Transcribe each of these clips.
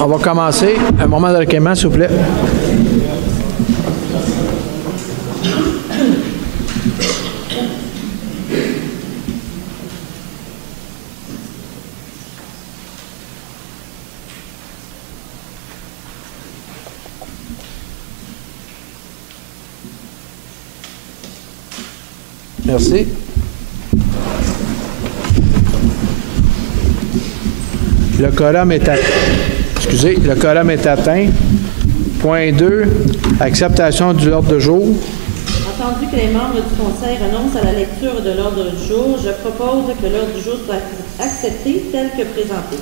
on va commencer. Un moment de recueillement, s'il vous plaît. Merci. Le quorum est atteint. Excusez, le quorum est atteint. Point 2, acceptation de l'ordre du jour. Entendu que les membres du Conseil renoncent à la lecture de l'ordre du jour, je propose que l'ordre du jour soit accepté tel que présenté.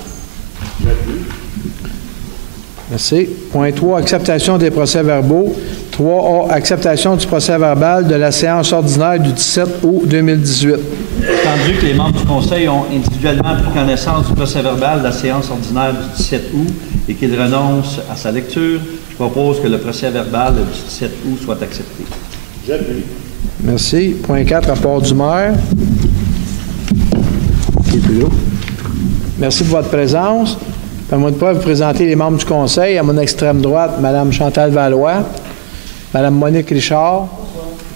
Merci. Point 3, acceptation des procès-verbaux. 3A, acceptation du procès-verbal de la séance ordinaire du 17 août 2018. Entendu que les membres du Conseil ont individuellement pris connaissance du procès-verbal de la séance ordinaire du 17 août et qu'ils renoncent à sa lecture, je propose que le procès-verbal du 17 août soit accepté. J'appuie. Merci. Point 4, rapport du maire. Qui est plus haut. Merci pour votre présence. Permettez-moi de pas vous présenter les membres du Conseil. À mon extrême droite, Mme Chantal Valois, Mme Monique Richard,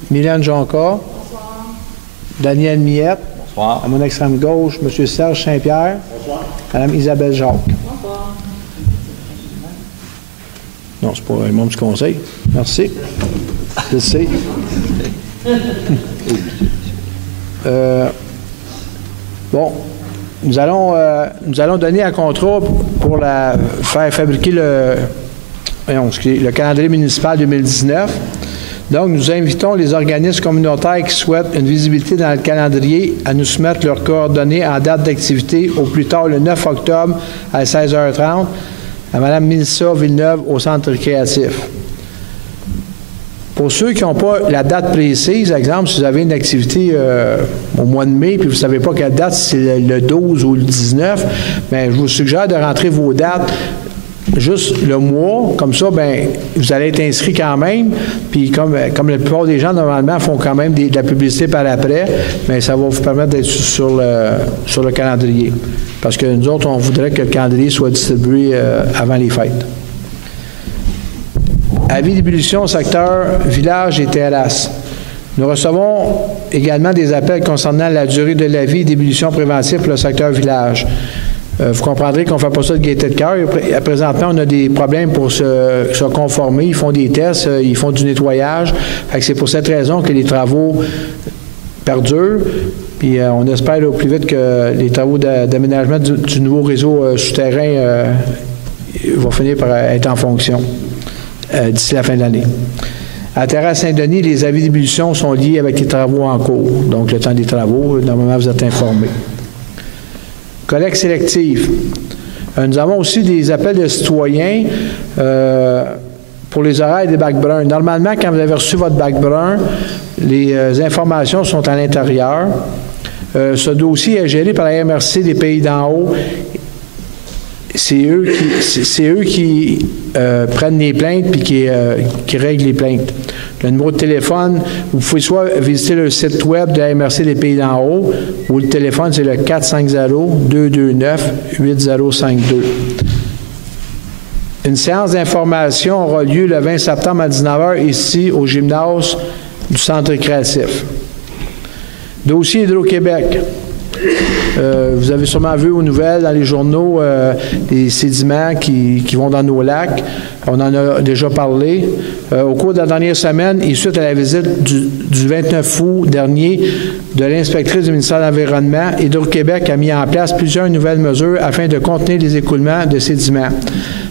Mylène Jonca, bonsoir. Daniel Miette, bonsoir. À mon extrême gauche, M. Serge Saint-Pierre, bonsoir. Mme Isabelle Jacques. Bonsoir. Non, c'est pas les membres du Conseil. Merci. Je sais. Bon. Nous allons donner un contrat pour faire fabriquer le calendrier municipal 2019. Donc, nous invitons les organismes communautaires qui souhaitent une visibilité dans le calendrier à nous soumettre leurs coordonnées en date d'activité au plus tard le 9 octobre à 16h30 à Mme Mélissa Villeneuve au Centre récréatif. Pour ceux qui n'ont pas la date précise, par exemple, si vous avez une activité au mois de mai, puis vous ne savez pas quelle date, si c'est le 12 ou le 19, bien, je vous suggère de rentrer vos dates juste le mois. Comme ça, bien, vous allez être inscrit quand même. Puis comme la plupart des gens, normalement, font quand même de la publicité par après, bien, ça va vous permettre d'être sur le calendrier. Parce que nous autres, on voudrait que le calendrier soit distribué avant les fêtes. Avis d'ébullition au secteur village et terrasses. Nous recevons également des appels concernant la durée de l'avis d'ébullition préventive pour le secteur village. Vous comprendrez qu'on ne fait pas ça de gaieté de cœur. Présentement, on a des problèmes pour se conformer. Ils font des tests, ils font du nettoyage. C'est pour cette raison que les travaux perdurent. Puis on espère au plus vite que les travaux d'aménagement du nouveau réseau souterrain vont finir par être en fonction d'ici la fin de l'année. À Terrasse Saint-Denis, les avis d'ébullition sont liés avec les travaux en cours. Donc, le temps des travaux, normalement, vous êtes informés. Collecte sélective. Nous avons aussi des appels de citoyens pour les horaires des bacs bruns. Normalement, quand vous avez reçu votre bac brun, les informations sont à l'intérieur. Ce dossier est géré par la MRC des Pays d'en haut. C'est eux qui prennent les plaintes puis qui règlent les plaintes. Le numéro de téléphone, vous pouvez soit visiter le site web de la MRC des Pays d'en haut ou le téléphone, c'est le 450-229-8052. Une séance d'information aura lieu le 20 septembre à 19h ici au gymnase du Centre récréatif. Dossier Hydro-Québec. Vous avez sûrement vu aux nouvelles, dans les journaux, les sédiments qui vont dans nos lacs. On en a déjà parlé. Au cours de la dernière semaine, et suite à la visite du 29 août dernier de l'inspectrice du ministère de l'Environnement, Hydro-Québec a mis en place plusieurs nouvelles mesures afin de contenir les écoulements de sédiments.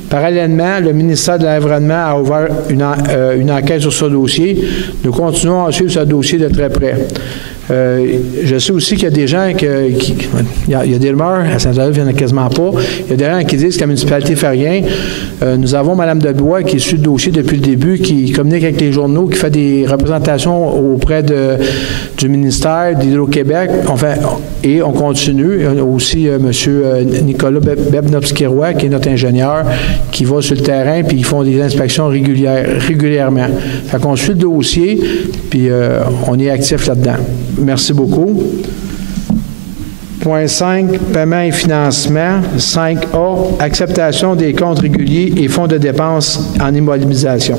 Parallèlement, le ministère de l'Environnement a ouvert une enquête sur ce dossier. Nous continuons à suivre ce dossier de très près. Je sais aussi qu'il y a des gens il y a des rumeurs, à Saint-Adolphe, il n'y en a quasiment pas. Il y a des gens qui disent que la municipalité ne fait rien. Nous avons Mme Debois qui suit le dossier depuis le début, qui communique avec les journaux, qui fait des représentations auprès du ministère d'Hydro-Québec. Et on continue. Il y a aussi M. Nicolas Bebnowski-Roy, qui est notre ingénieur, qui va sur le terrain, puis ils font des inspections régulièrement. Fait qu'on suit le dossier, puis on est actif là-dedans. Merci beaucoup. Point 5, paiement et financement. 5A, acceptation des comptes réguliers et fonds de dépenses en immobilisation.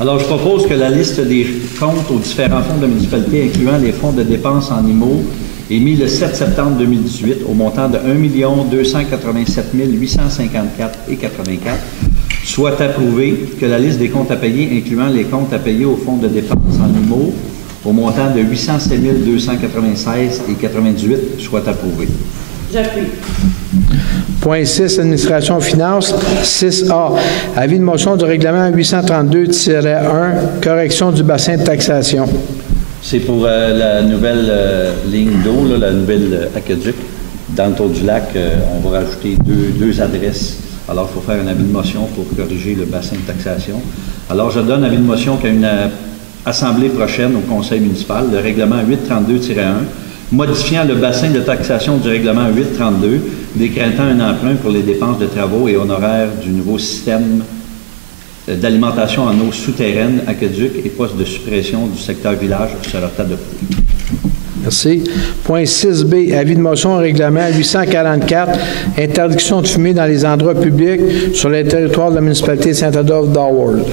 Alors, je propose que la liste des comptes aux différents fonds de la municipalité, incluant les fonds de dépenses en IMO, émis le 7 septembre 2018 au montant de 1 287 854,84, soit approuvée, que la liste des comptes à payer, incluant les comptes à payer au fonds de dépenses en IMO, au montant de 807 296,98, soit approuvée. J'appuie. Point 6, administration finances. 6A, avis de motion de règlement 832-1, correction du bassin de taxation. C'est pour la nouvelle ligne d'eau, la nouvelle aqueduc. Dans le tour du lac, on va rajouter deux adresses. Alors, il faut faire un avis de motion pour corriger le bassin de taxation. Alors, je donne avis de motion qu'à une assemblée prochaine au conseil municipal, le règlement 832-1, modifiant le bassin de taxation du règlement 832, décrétant un emprunt pour les dépenses de travaux et honoraires du nouveau système d'alimentation en eau souterraine, aqueduc et poste de suppression du secteur village sera adopté. Merci. Point 6B, avis de motion au règlement 844, interdiction de fumer dans les endroits publics sur le territoire de la municipalité de Saint-Adolphe d'Howard.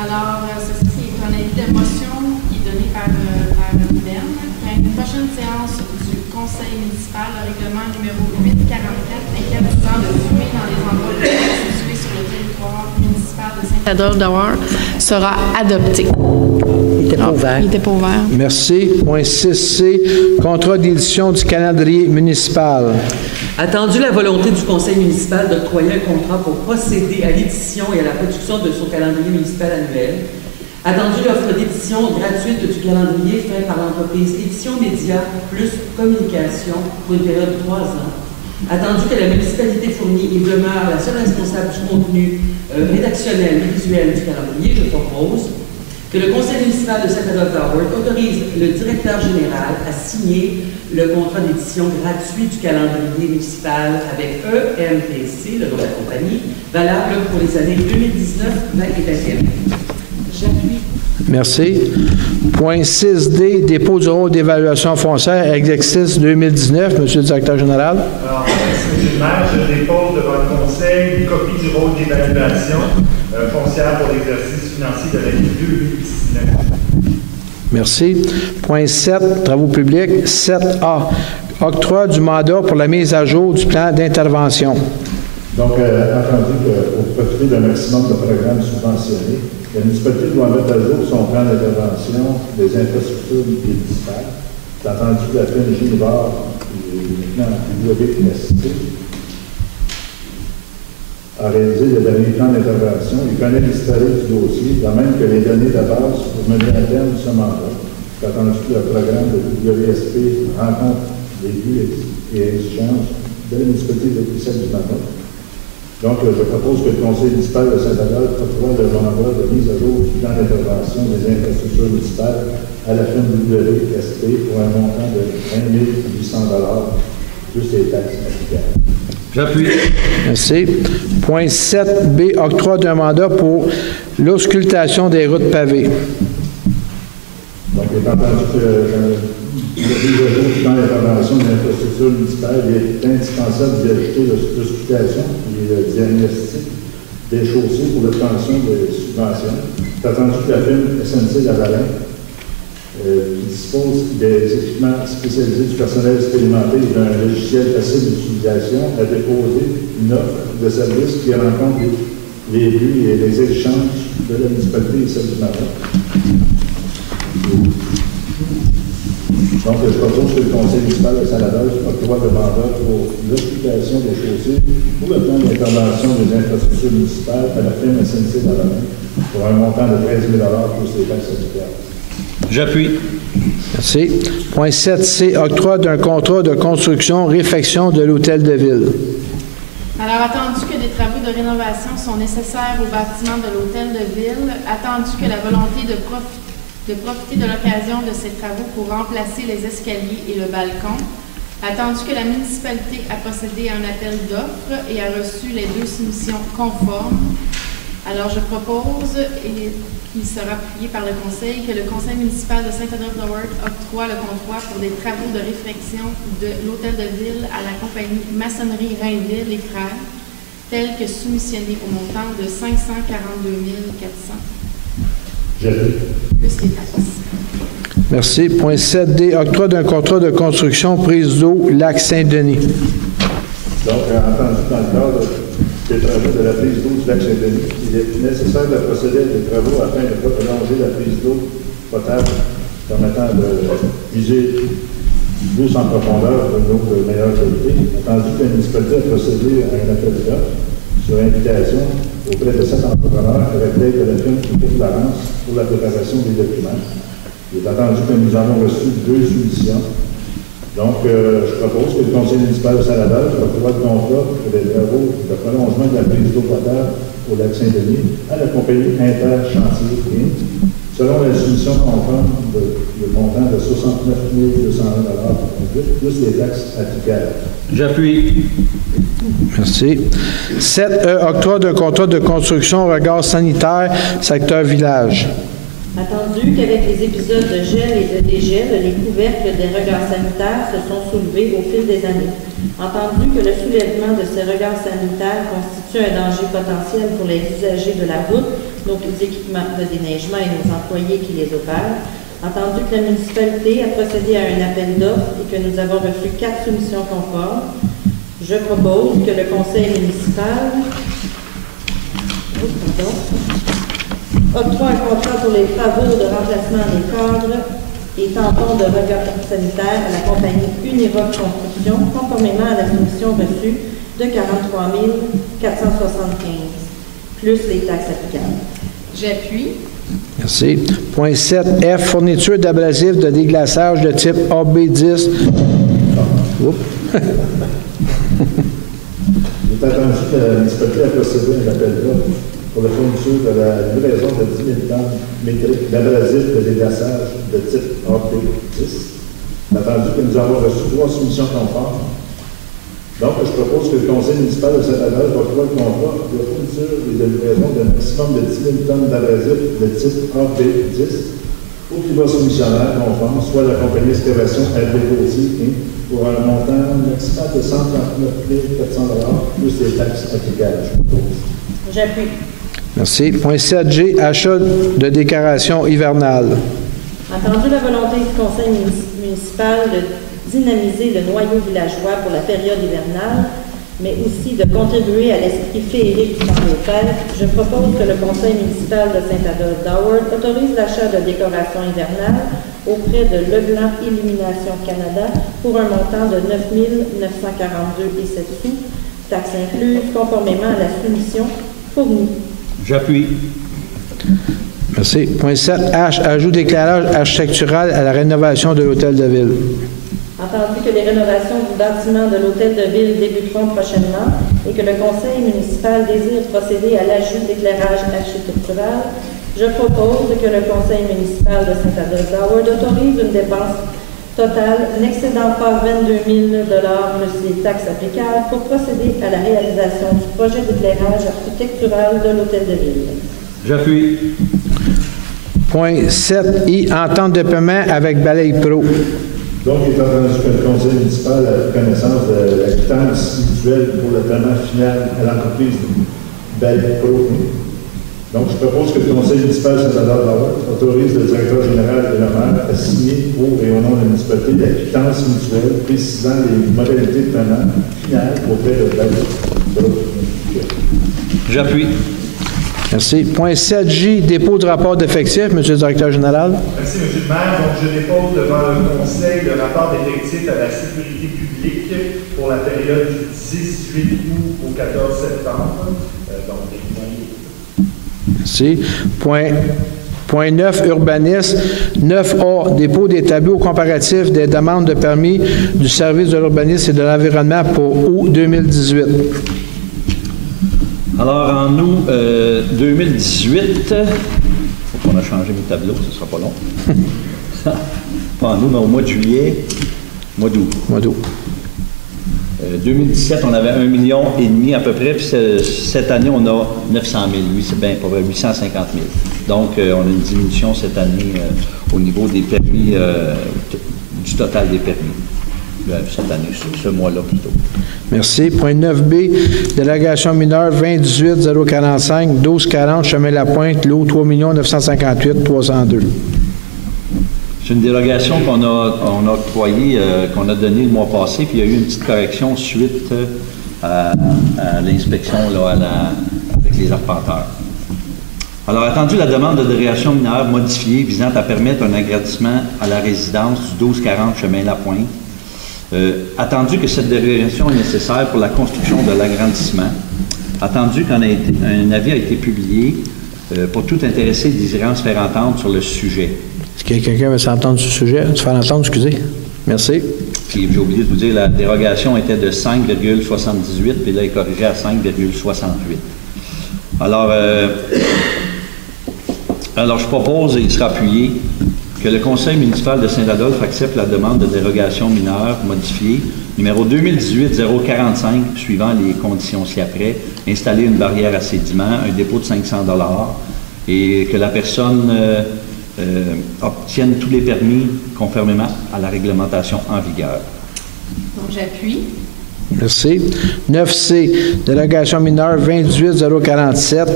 Alors, ceci est un avis de motion qui est donné par Ben. À une prochaine séance du conseil municipal, le règlement numéro 844 interdisant de fumer dans les endroits publics situés sur le territoire municipal de Saint-Adolphe d'Howard sera adopté. Il n'était pas ouvert. Il n'était pas ouvert. Merci. Point 6C, contrat d'édition du calendrier municipal. Attendu la volonté du conseil municipal d'octroyer un contrat pour procéder à l'édition et à la production de son calendrier municipal annuel. Attendu l'offre d'édition gratuite du calendrier fait par l'entreprise Édition Média plus Communication pour une période de 3 ans. Attendu que la municipalité fournit et demeure la seule responsable du contenu rédactionnel et visuel du calendrier, je propose que le conseil municipal de Saint-Adolphe d'Howard autorise le directeur général à signer le contrat d'édition gratuit du calendrier municipal avec EMPC, le nom de la compagnie, valable pour les années 2019, 20 et 21. J'appuie. Merci. Point 6D, dépôt du rôle d'évaluation foncière, exercice 2019. Monsieur le directeur général. Alors, Monsieur le maire, je dépose devant le conseil une copie du rôle d'évaluation foncière pour l'exercice financier de l'année 2019. Merci. Point 7, travaux publics. 7A, octroi du mandat pour la mise à jour du plan d'intervention. Donc, entendu qu'au profit d'un maximum de programmes subventionnés, la municipalité doit mettre à jour son plan d'intervention des infrastructures municipales. C'est entendu que la firme Gilbert, maintenant l'UAB a réalisé le dernier plan d'intervention. Il connaît l'historique du dossier, de même que les données de base pour mener à terme ce mandat. C'est entendu que le programme de WSP rencontre les buts et exigences de la municipalité de Bruxelles du Maroc. Donc, je propose que le conseil municipal de Saint-Adolphe octroie le mandat de mise à jour du plan d'intervention des infrastructures municipales à la firme WSP pour un montant de 1 800 $, plus les taxes applicables. J'appuie. Merci. Point 7B, octroi d'un mandat pour l'auscultation des routes pavées. Donc, étant entendu que le mise à jour du plan d'intervention des infrastructures municipales, il est indispensable d'y ajouter l'auscultation et le diagnostic des chaussées pour l'obtention des subventions. C'est entendu que la firme SNC-Lavalin, qui dispose des équipements spécialisés du personnel expérimenté et d'un logiciel facile d'utilisation, a déposé une offre de service qui rencontre les buts et les échanges de la municipalité et celle du Maroc. Donc, je propose que le conseil municipal de Saint-Adolphe octroie le mandat pour l'application des chaussées pour le plan d'intervention des infrastructures municipales à la firme SNC-Lavalin pour un montant de 13 000 $ plus les taxes applicables. J'appuie. Merci. Point 7C, octroi d'un contrat de construction, réfection de l'hôtel de ville. Alors, attendu que des travaux de rénovation sont nécessaires au bâtiment de l'hôtel de ville, attendu que la volonté de profiter de l'occasion de ces travaux pour remplacer les escaliers et le balcon, attendu que la municipalité a procédé à un appel d'offres et a reçu les 2 soumissions conformes, Alors, je propose, et qui sera appuyé par le Conseil, que le Conseil municipal de Saint-Adolphe-de-Worth octroie le contrat pour des travaux de réfection de l'Hôtel de Ville à la compagnie Maçonnerie Rainville et Frères, tel que soumissionné au montant de 542 400. Plus les taxes. Merci. Point 7D, octroi d'un contrat de construction prise d'eau Lac Saint-Denis. Donc, entendu dans le cadre des travaux de la prise d'eau du lac Saint-Denis, il est nécessaire de procéder à des travaux afin de prolonger la prise d'eau potable permettant de viser l'eau sans profondeur pour une eau de meilleure qualité. Entendu que la municipalité a procédé à un appel d'offres sur invitation auprès de 7 entrepreneurs avec l'aide de la firme Florence pour la préparation des documents. Il est attendu que nous avons reçu 2 soumissions. Donc, je propose que le Conseil municipal de Saint-Adolphe octroie le contrat pour les travaux de prolongement de la prise d'eau potable au lac Saint-Denis à la compagnie Inter-Chantier Inc. Selon la soumission conforme de montant de 69 201 plus les taxes applicables. J'appuie. Merci. 7E, octroi d'un contrat de construction regard sanitaire, secteur village. Attendu qu'avec les épisodes de gel et de dégel, les couvercles des regards sanitaires se sont soulevés au fil des années. Entendu que le soulèvement de ces regards sanitaires constitue un danger potentiel pour les usagers de la route, nos équipements de déneigement et nos employés qui les opèrent. Entendu que la municipalité a procédé à un appel d'offres et que nous avons reçu 4 soumissions conformes, je propose que le conseil municipal octroie un contrat pour les travaux de remplacement des cadres et tampons de regard sanitaire à la compagnie Uniroc Construction, conformément à la soumission reçue de 43 475, plus les taxes applicables. J'appuie. Merci. Point 7F, fourniture d'abrasifs de déglaçage de type AB10. Oups. Il est attendu que la municipalité a procédé à un appel d'offres pour la fourniture de la livraison de 10 000 tonnes métriques d'abrasifs de déglaçage de type AB10. Il est attendu que nous avons reçu 3 soumissions conformes. Donc, je propose que le Conseil municipal de Saint-Adolphe octroie le contrat de fourniture et de livraison d'un maximum de 10 000 tonnes d'abrasifs de type AB10 au climat soumissionnaire conforme, soit la compagnie Excavation Agré-Gautier pour un montant maximum de 139 400 plus les taxes applicables. J'appuie. Merci. Point 7G, achat de décoration hivernale. Entendu la volonté du conseil municipal de dynamiser le noyau villageois pour la période hivernale, mais aussi de contribuer à l'esprit féerique du Saint-Lopez, je propose que le conseil municipal de Saint-Adolphe-d'Howard autorise l'achat de décorations hivernales auprès de Leblanc Illumination Canada pour un montant de 9 942,07 sous, taxes incluses, conformément à la soumission fournie. J'appuie. Merci. Point 7H, ajout d'éclairage architectural à la rénovation de l'hôtel de ville. Entendu que les rénovations du bâtiment de l'hôtel de ville débuteront prochainement et que le conseil municipal désire procéder à l'ajout d'éclairage architectural, je propose que le conseil municipal de Saint-Adolphe-d'Howard autorise une dépense totale n'excédant pas 22 000 $ plus les taxes applicables pour procéder à la réalisation du projet d'éclairage architectural de l'hôtel de ville. J'appuie. Point 7I, entente de paiement avec Balaye Pro. Donc, il est entendu que le conseil municipal a connaissance de la quittance mutuelle pour le paiement final à l'entreprise Balaye Pro. Donc, je propose que le conseil municipal de Saint-Adolphe-d'Howard autorise le directeur général et le maire à signer pour et au nom de la municipalité la quittance mutuelle précisant les modalités de paiement final auprès de Balaye Pro. J'appuie. Merci. Point 7J, dépôt de rapport d'effectifs, M. le directeur général. Merci, M. le maire. Donc, je dépose devant le conseil le rapport d'effectifs à la sécurité publique pour la période du 18 août au 14 septembre. Merci. Point 9, urbanisme. 9A, dépôt des tableaux comparatifs des demandes de permis du service de l'urbanisme et de l'environnement pour août 2018. Alors, en août 2018, on a changé mes tableaux, ce ne sera pas long. Pas en août, mais au mois de juillet, mois d'août. 2017, on avait 1,5 million à peu près, puis cette année, on a 900 000. Lui, c'est bien pour 850 000. Donc, on a une diminution cette année au niveau des permis, du total des permis. Cette année, ce mois-là plutôt. Merci. Point 9B, délégation mineure 2018-045, 1240, chemin La Pointe, lot 3 958 302. C'est une dérogation qu'on a octroyée, qu'on a donnée le mois passé, puis il y a eu une petite correction suite à l'inspection avec les arpenteurs. Alors, attendu la demande de dérogation mineure modifiée visant à permettre un agrandissement à la résidence du 1240 chemin La Pointe, attendu que cette dérogation est nécessaire pour la construction de l'agrandissement, attendu qu'un avis a été publié pour tout intéressé désirant se faire entendre sur le sujet. Est-ce que quelqu'un veut s'entendre sur ce sujet? Se faire entendre, excusez. Merci. Puis j'ai oublié de vous dire, la dérogation était de 5,78, puis là, elle est corrigée à 5,68. Alors, je propose, et il sera appuyé, que le Conseil municipal de Saint-Adolphe accepte la demande de dérogation mineure modifiée, numéro 2018-045, suivant les conditions ci-après, installer une barrière à sédiments, un dépôt de 500 $, et que la personne obtienne tous les permis conformément à la réglementation en vigueur. Donc, j'appuie. Merci. 9C, délégation mineure 2018-047,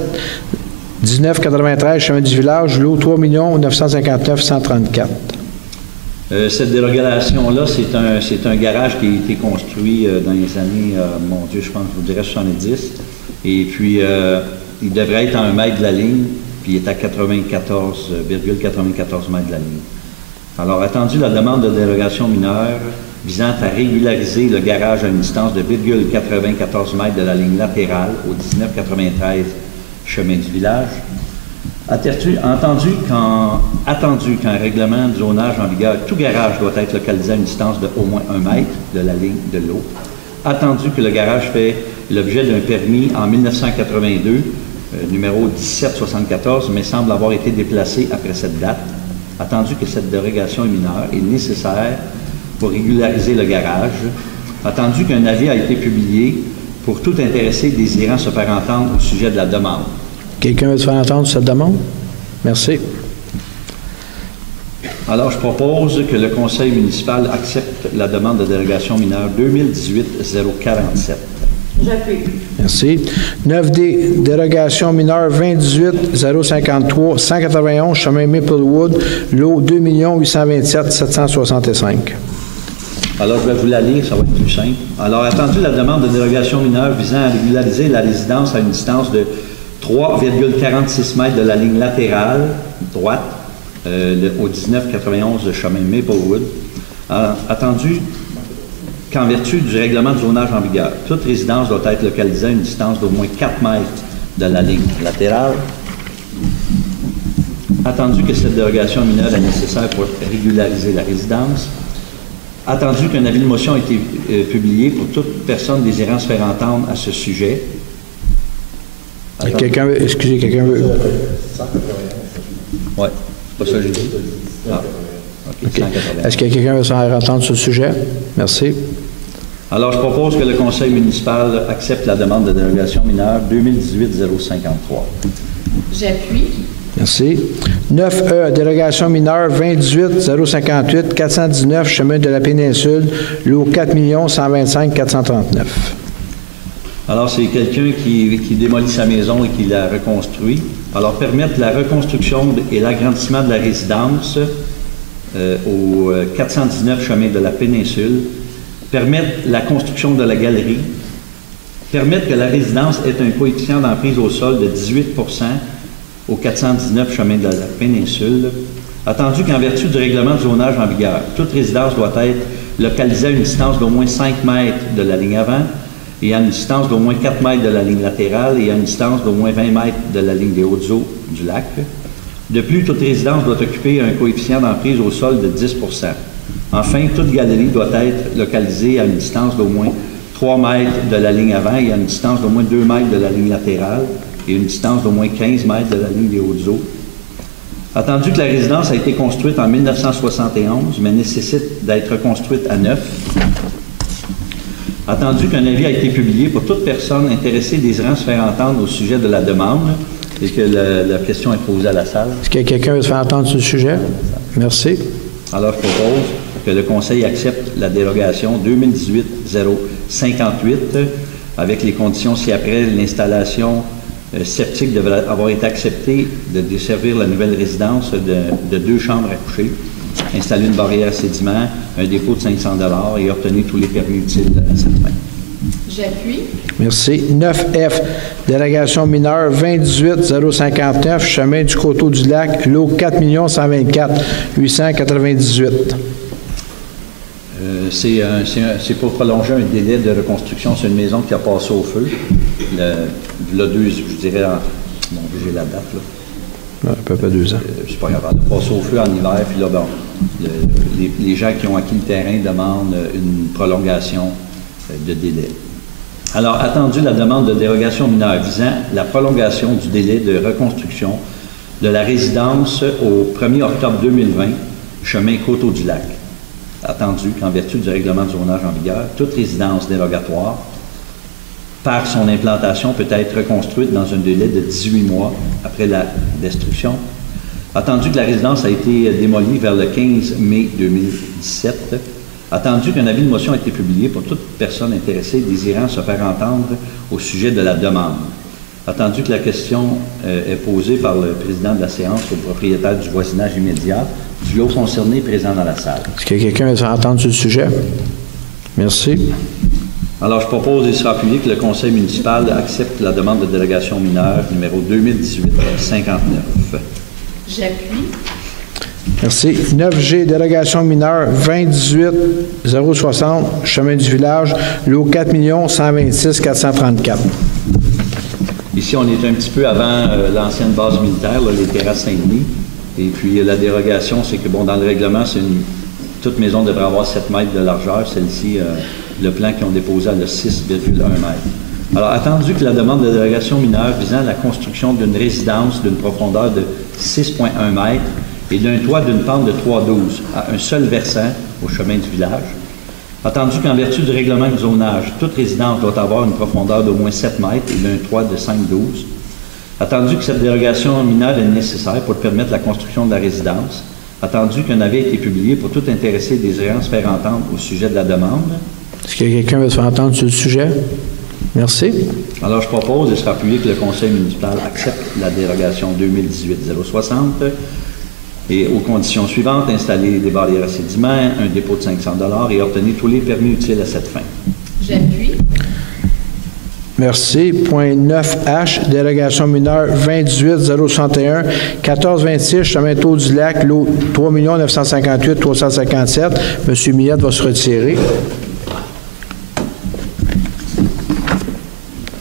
1993, chemin du village, lot 3 959 134. Cette dérogation-là, c'est un garage qui a été construit dans les années, mon Dieu, je pense, je vous dirais 70. Et puis, il devrait être à 1 mètre de la ligne, puis il est à 94,94 mètres de la ligne. Alors, attendu la demande de dérogation mineure visant à régulariser le garage à une distance de 0,94 mètres de la ligne latérale au 1993 chemin du village, attendu qu'un règlement de zonage en vigueur, tout garage doit être localisé à une distance de au moins 1 mètre de la ligne de l'eau, attendu que le garage fait l'objet d'un permis en 1982, numéro 1774, mais semble avoir été déplacé après cette date, attendu que cette dérogation mineure est nécessaire pour régulariser le garage, attendu qu'un avis a été publié pour tout intéressé désirant se faire entendre au sujet de la demande. Quelqu'un veut se faire entendre sur cette demande? Merci. Alors, je propose que le Conseil municipal accepte la demande de dérogation mineure 2018-047. J'appuie. Merci. 9D, dérogation mineure 2018-053, 191, chemin Maplewood, lot 2 827 765. Alors, je vais vous la lire, ça va être plus simple. Alors, attendu la demande de dérogation mineure visant à régulariser la résidence à une distance de 3,46 mètres de la ligne latérale droite au 1991 de chemin Maplewood, attendu qu'en vertu du règlement de zonage en vigueur, toute résidence doit être localisée à une distance d'au moins 4 mètres de la ligne latérale, attendu que cette dérogation mineure est nécessaire pour régulariser la résidence, attendu qu'un avis de motion a été publié pour toute personne désirant se faire entendre à ce sujet. Quelqu'un veut... Excusez, quelqu'un veut... Oui, c'est pas ça que j'ai dit. Ah, okay. Est-ce que quelqu'un veut se faire entendre sur le sujet? Merci. Alors, je propose que le Conseil municipal accepte la demande de dérogation mineure 2018-053. J'appuie. Merci. 9E, délégation mineure 2018-058, 419, chemin de la Péninsule, lot 4 125 439. Alors, c'est quelqu'un qui démolit sa maison et qui la reconstruit. Alors, permettre la reconstruction et l'agrandissement de la résidence au 419 chemin de la Péninsule, permettre la construction de la galerie, permettre que la résidence ait un coefficient d'emprise au sol de 18 % au 419 chemin de la Péninsule, attendu qu'en vertu du règlement de zonage en vigueur, toute résidence doit être localisée à une distance d'au moins 5 mètres de la ligne avant et à une distance d'au moins 4 mètres de la ligne latérale et à une distance d'au moins 20 mètres de la ligne des hautes eaux du lac. De plus, toute résidence doit occuper un coefficient d'emprise au sol de 10 %. Enfin, toute galerie doit être localisée à une distance d'au moins 3 mètres de la ligne avant et à une distance d'au moins 2 mètres de la ligne latérale et une distance d'au moins 15 mètres de la ligne des hautes eaux. Attendu que la résidence a été construite en 1971, mais nécessite d'être reconstruite à neuf, Attendu qu'un avis a été publié pour toute personne intéressée désirant se faire entendre au sujet de la demande et que la question est posée à la salle. Est-ce que quelqu'un veut se faire entendre sur le sujet? Merci. Alors, je propose que le Conseil accepte la dérogation 2018-058 avec les conditions ci-après l'installation septique devrait avoir été acceptée de desservir la nouvelle résidence de 2 chambres à coucher, installer une barrière à sédiments, un dépôt de 500 $ et obtenir tous les permis utiles à cette fin. J'appuie. Merci. 9F, délégation mineure 2018-059, chemin du Coteau du Lac, lot 4 124 898. C'est pour prolonger un délai de reconstruction sur une maison qui a passé au feu. Je dirais, bon, j'ai la date, là. À peu près 2 ans. C'est pas grave. Elle a passé au feu en hiver, puis là, bon, les gens qui ont acquis le terrain demandent une prolongation de délai. Alors, attendu la demande de dérogation mineure visant la prolongation du délai de reconstruction de la résidence au 1er octobre 2020, chemin Coteau du Lac. Attendu qu'en vertu du règlement de zonage en vigueur, toute résidence dérogatoire, par son implantation, peut être reconstruite dans un délai de 18 mois après la destruction. Attendu que la résidence a été démolie vers le 15 mai 2017, attendu qu'un avis de motion a été publié pour toute personne intéressée désirant se faire entendre au sujet de la demande. Attendu que la question est posée par le président de la séance au propriétaire du voisinage immédiat, du lot concerné présent dans la salle. Est-ce que quelqu'un veut se faire entendre sur le sujet? Merci. Alors, je propose et sera appuyé que le conseil municipal accepte la demande de délégation mineure numéro 2018-59. J'appuie. Merci. 9G, délégation mineure 2018-060, chemin du village, lot 4 126 434. Ici, on est un petit peu avant l'ancienne base militaire, là, les terrasses Saint-Denis. Et puis, la dérogation, c'est que, bon, dans le règlement, toute maison devrait avoir 7 mètres de largeur. Celle-ci, le plan qu'ils ont déposé à le 6,1 mètres. Alors, attendu que la demande de dérogation mineure visant la construction d'une résidence d'une profondeur de 6,1 mètres et d'un toit d'une pente de 3,12 à un seul versant au chemin du village, attendu qu'en vertu du règlement de zonage, toute résidence doit avoir une profondeur d'au moins 7 mètres et d'un toit de 5,12, attendu que cette dérogation mineure est nécessaire pour permettre la construction de la résidence, attendu qu'un avis a été publié pour tout intéressé désirant se faire entendre au sujet de la demande. Est-ce que quelqu'un veut se faire entendre sur le sujet? Merci. Alors, je propose et sera appuyé que le conseil municipal accepte la dérogation 2018-060 et aux conditions suivantes, installer des barrières à sédiments, un dépôt de 500 $ et obtenir tous les permis utiles à cette fin. J'appuie. Merci. Point 9H, délégation mineure 2018-061, 1426, chemin Tour du Lac, lot 3 958 357. M. Millette va se retirer.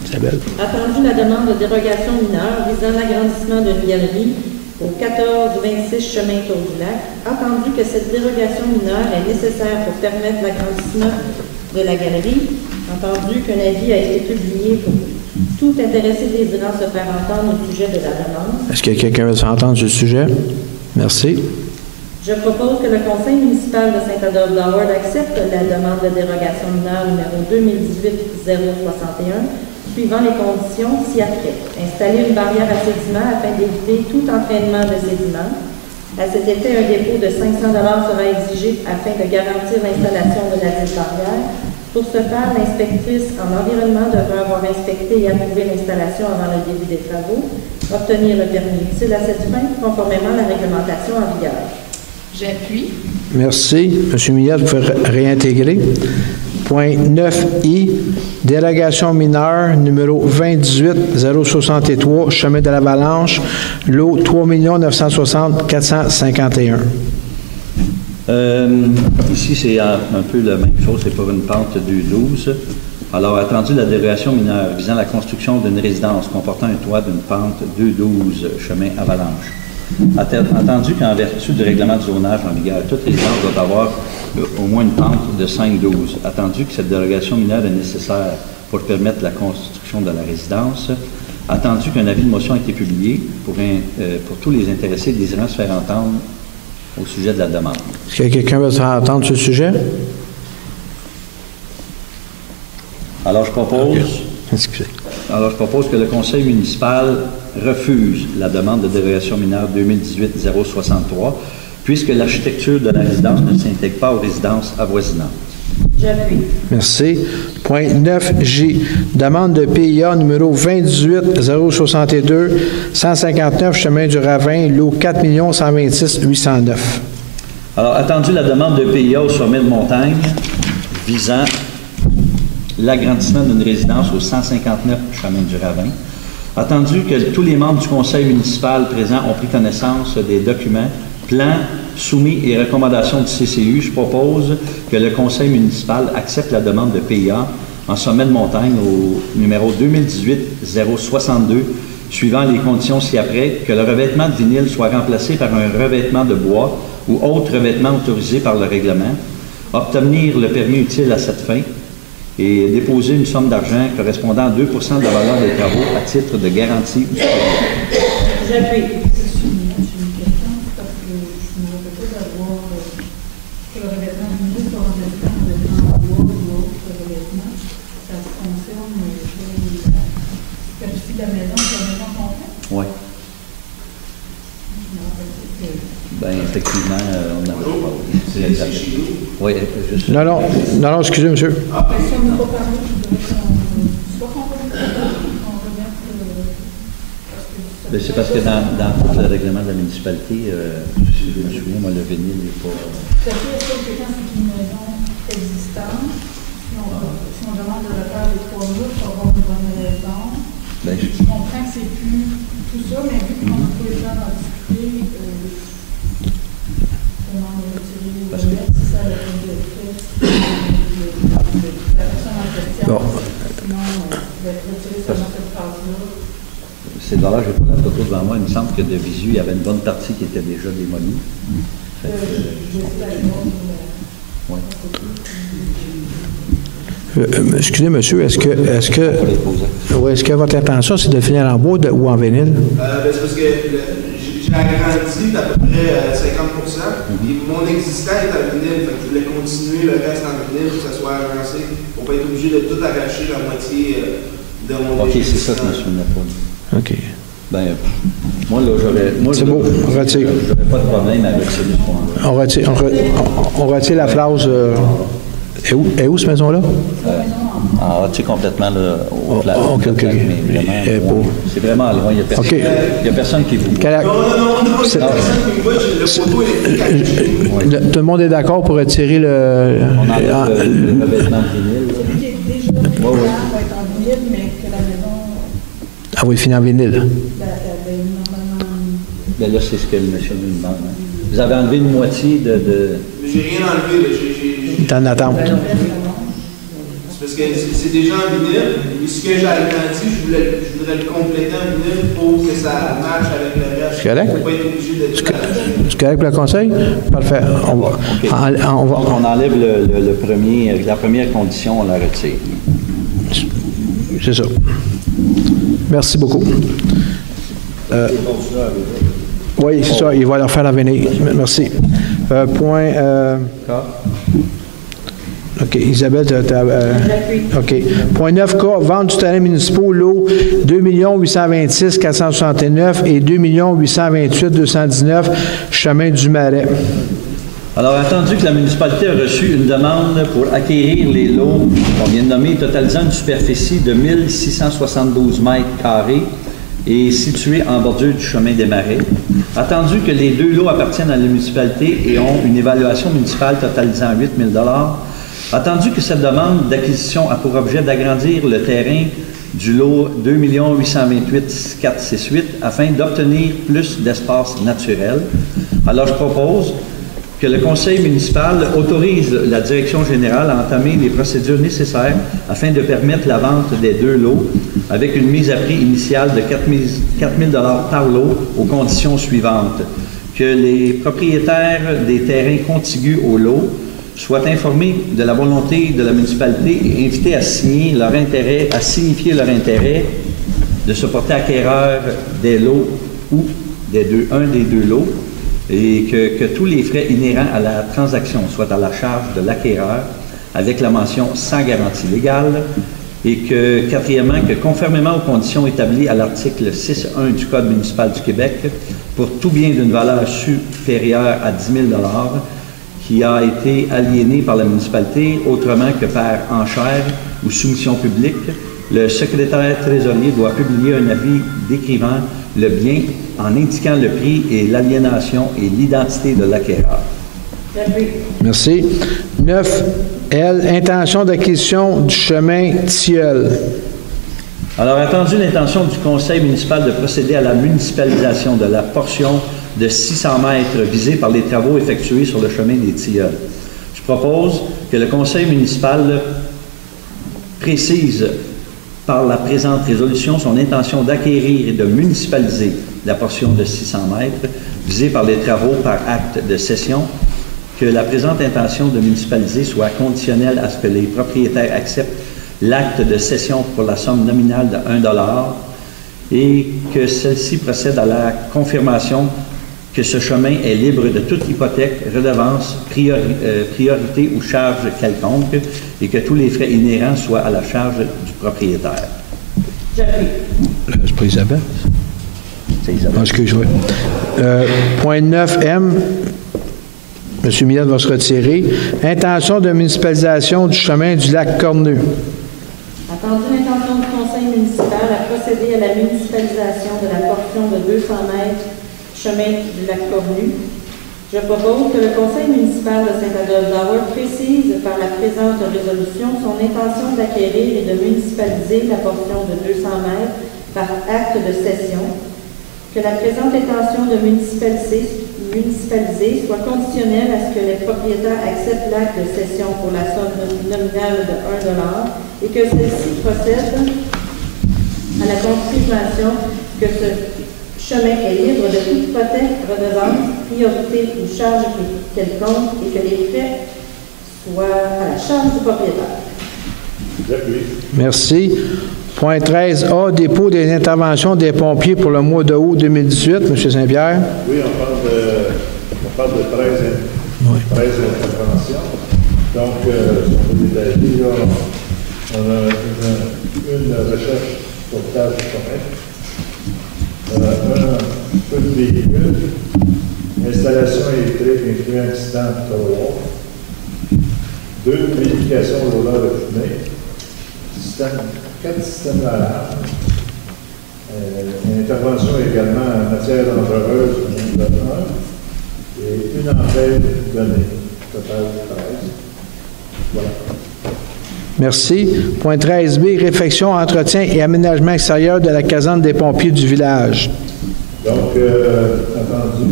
Isabelle. Attendu la demande de dérogation mineure visant l'agrandissement d'une galerie au 1426 chemin Tour du Lac, attendu que cette dérogation mineure est nécessaire pour permettre l'agrandissement de la galerie, entendu qu'un avis a été publié pour tout intéressé désirant se faire entendre au sujet de la demande. Est-ce que quelqu'un veut s'entendre sur le sujet? Merci. Je propose que le conseil municipal de Saint-Adolphe-d'Howard accepte la demande de dérogation mineure numéro 2018-061, suivant les conditions ci-après. Installer une barrière à sédiments afin d'éviter tout entraînement de sédiments. À cet effet, un dépôt de 500 $ sera exigé afin de garantir l'installation de la dite barrière. Pour ce faire, l'inspectrice en environnement devra avoir inspecté et approuvé l'installation avant le début des travaux, obtenir le permis utile à cette fin, conformément à la réglementation en vigueur. J'appuie. Merci. M. Millette, vous pouvez réintégrer. Point 9I, délégation mineure numéro 2018-063, chemin de l'Avalanche, lot 3 960 451. Ici, c'est un peu la même chose, c'est pour une pente du 12. Alors, attendu la dérogation mineure visant la construction d'une résidence comportant un toit d'une pente 2,12, chemin Avalanche. Attendu qu'en vertu du règlement de zonage en vigueur, toute résidence doit avoir au moins une pente de 5,12. Attendu que cette dérogation mineure est nécessaire pour permettre la construction de la résidence. Attendu qu'un avis de motion a été publié pour tous les intéressés désirant se faire entendre au sujet de la demande. Est-ce que quelqu'un veut se faire entendre sur le sujet? Alors, je propose... Excusez. Alors, je propose que le conseil municipal refuse la demande de dérogation mineure 2018-063, puisque l'architecture de la résidence ne s'intègre pas aux résidences avoisinantes. J'appuie. Merci. Point 9J. Demande de PIA numéro 28062, 159 chemin du Ravin, lot 4 126 809. Alors, attendu la demande de PIA au sommet de montagne visant l'agrandissement d'une résidence au 159 chemin du Ravin, attendu que tous les membres du conseil municipal présents ont pris connaissance des documents, plans soumis et recommandations du CCU, je propose que le conseil municipal accepte la demande de PIA en sommet de montagne au numéro 2018-062, suivant les conditions ci-après, que le revêtement de vinyle soit remplacé par un revêtement de bois ou autre revêtement autorisé par le règlement, obtenir le permis utile à cette fin et déposer une somme d'argent correspondant à 2 % de la valeur des travaux à titre de garantie. J'appuie. Oui. Bien, effectivement, on en a parlé. Oui, juste. Non, excusez, monsieur. Ben, c'est parce que dans tout le règlement de la municipalité, si je me souviens, moi, le vinyle n'est pas... Est-ce que c'est une maison existante? Si on demande de le faire les 3 mois, il faut avoir une bonne raison. Ben, je comprends que c'est plus tout ça, mais vu qu'on a tous les gens à discuter, comment retirer les lettres, si ça a été fait, la personne en question, sinon, retirer seulement cette phrase-là. C'est de là, je n'ai pas la photo devant moi. Il me semble que de visu, il y avait une bonne partie qui était déjà démolie. Excusez, monsieur, est-ce que votre intention, c'est de finir en bois ou en vinyle? C'est parce que j'ai agrandi d'à peu près 50 et mon existant est en vinyle. Fait que je voulais continuer le reste en vinyle pour que ça soit avancé, pour ne pas être obligé de tout arracher la moitié de mon OK, c'est ça que je me souviens pas. OK. Ben, moi, là, c'est beau, on retire. J'aurais pas de problème avec celui ce point-là. On retire la phrase. Est où cette maison-là? On retire complètement au plat. OK. C'est vraiment loin. Il n'y a personne qui vous voit. Tout le monde est d'accord pour retirer le... On enlève le revêtement de vinyle. Oui. Va être en vinyle, mais que la maison... Ah oui, finir en vinyle. Ben là, c'est ce que le monsieur nous demande. Hein. Vous avez enlevé une moitié de... J'ai rien enlevé. T'es en attente. C'est parce que c'est déjà en vinyle. Et ce que j'ai agrandi, je voudrais le compléter en vinyle pour que ça matche avec le reste. C'est correct? Pour pas être obligé d'être... C'est correct pour le conseil? Parfait. On enlève la première condition, on la retire. C'est ça. Merci beaucoup. Oui, c'est ça. Il va leur faire l'avenir. Merci. Point... OK. Isabelle, OK. Point 9K, vente du terrain municipal, lot 2 826 469 et 2 828 219, chemin du Marais. Alors, attendu que la municipalité a reçu une demande pour acquérir les lots qu'on vient de nommer, totalisant une superficie de 1672 mètres carrés et situés en bordure du chemin des Marais. Attendu que les 2 lots appartiennent à la municipalité et ont une évaluation municipale totalisant 8 000 $, attendu que cette demande d'acquisition a pour objet d'agrandir le terrain du lot 2 828 468 afin d'obtenir plus d'espace naturel, alors je propose que le conseil municipal autorise la direction générale à entamer les procédures nécessaires afin de permettre la vente des 2 lots avec une mise à prix initiale de 4 000 $ par lot aux conditions suivantes. Que les propriétaires des terrains contigus au lot soient informés de la volonté de la municipalité et invités à signifier leur intérêt de se porter acquéreur des lots ou un des 2 lots, et que tous les frais inhérents à la transaction soient à la charge de l'acquéreur avec la mention « sans garantie légale », Et que, quatrièmement, que conformément aux conditions établies à l'article 6.1 du Code municipal du Québec, pour tout bien d'une valeur supérieure à 10 000 qui a été aliéné par la municipalité autrement que par enchère ou soumission publique, le secrétaire trésorier doit publier un avis décrivant le bien en indiquant le prix et l'aliénation et l'identité de l'acquéreur. Merci. 9L, intention d'acquisition du chemin Tilleul. Alors, attendu l'intention du conseil municipal de procéder à la municipalisation de la portion de 600 mètres visée par les travaux effectués sur le chemin des Tilleuls, je propose que le conseil municipal précise par la présente résolution son intention d'acquérir et de municipaliser la portion de 600 mètres visée par les travaux par acte de cession, que la présente intention de municipaliser soit conditionnelle à ce que les propriétaires acceptent l'acte de cession pour la somme nominale de 1 $ et que celle-ci procède à la confirmation que ce chemin est libre de toute hypothèque, redevance, priorité ou charge quelconque et que tous les frais inhérents soient à la charge du propriétaire. J'appuie. C'est pas Isabelle? C'est Isabelle. Excuse-moi. Point 9M. M. Millette va se retirer. Intention de municipalisation du chemin du lac Cornu. Attendu l'intention du conseil municipal à procéder à la municipalisation de la portion de 200 mètres chemin du lac Cornu, je propose que le conseil municipal de Saint-Adolphe-d'Howard précise par la présente résolution son intention d'acquérir et de municipaliser la portion de 200 mètres par acte de cession, que la présente intention de municipaliser soit conditionnelle à ce que les propriétaires acceptent l'acte de cession pour la somme nominale de 1 $ et que celle-ci procède à la confirmation que ce chemin est libre de toute hypothèque, redevance, priorité ou charge quelconque et que les frais soient à la charge du propriétaire. Merci. Point 13A, dépôt des interventions des pompiers pour le mois de août 2018. M. Saint-Pierre. Oui, on parle de 13 interventions. Donc, si on peut détailler, là, on a une recherche sauvetage du chemin, un peu de véhicule, installation électrique incluant accident de trottoir, 2 vérifications de l'odeur de fumée, 4 systèmes d'alarme, une intervention également en matière dangereuse et une enquête donnée, total 13. Voilà. Merci. Point 13B, réfection, entretien et aménagement extérieur de la caserne des pompiers du village. Donc, entendu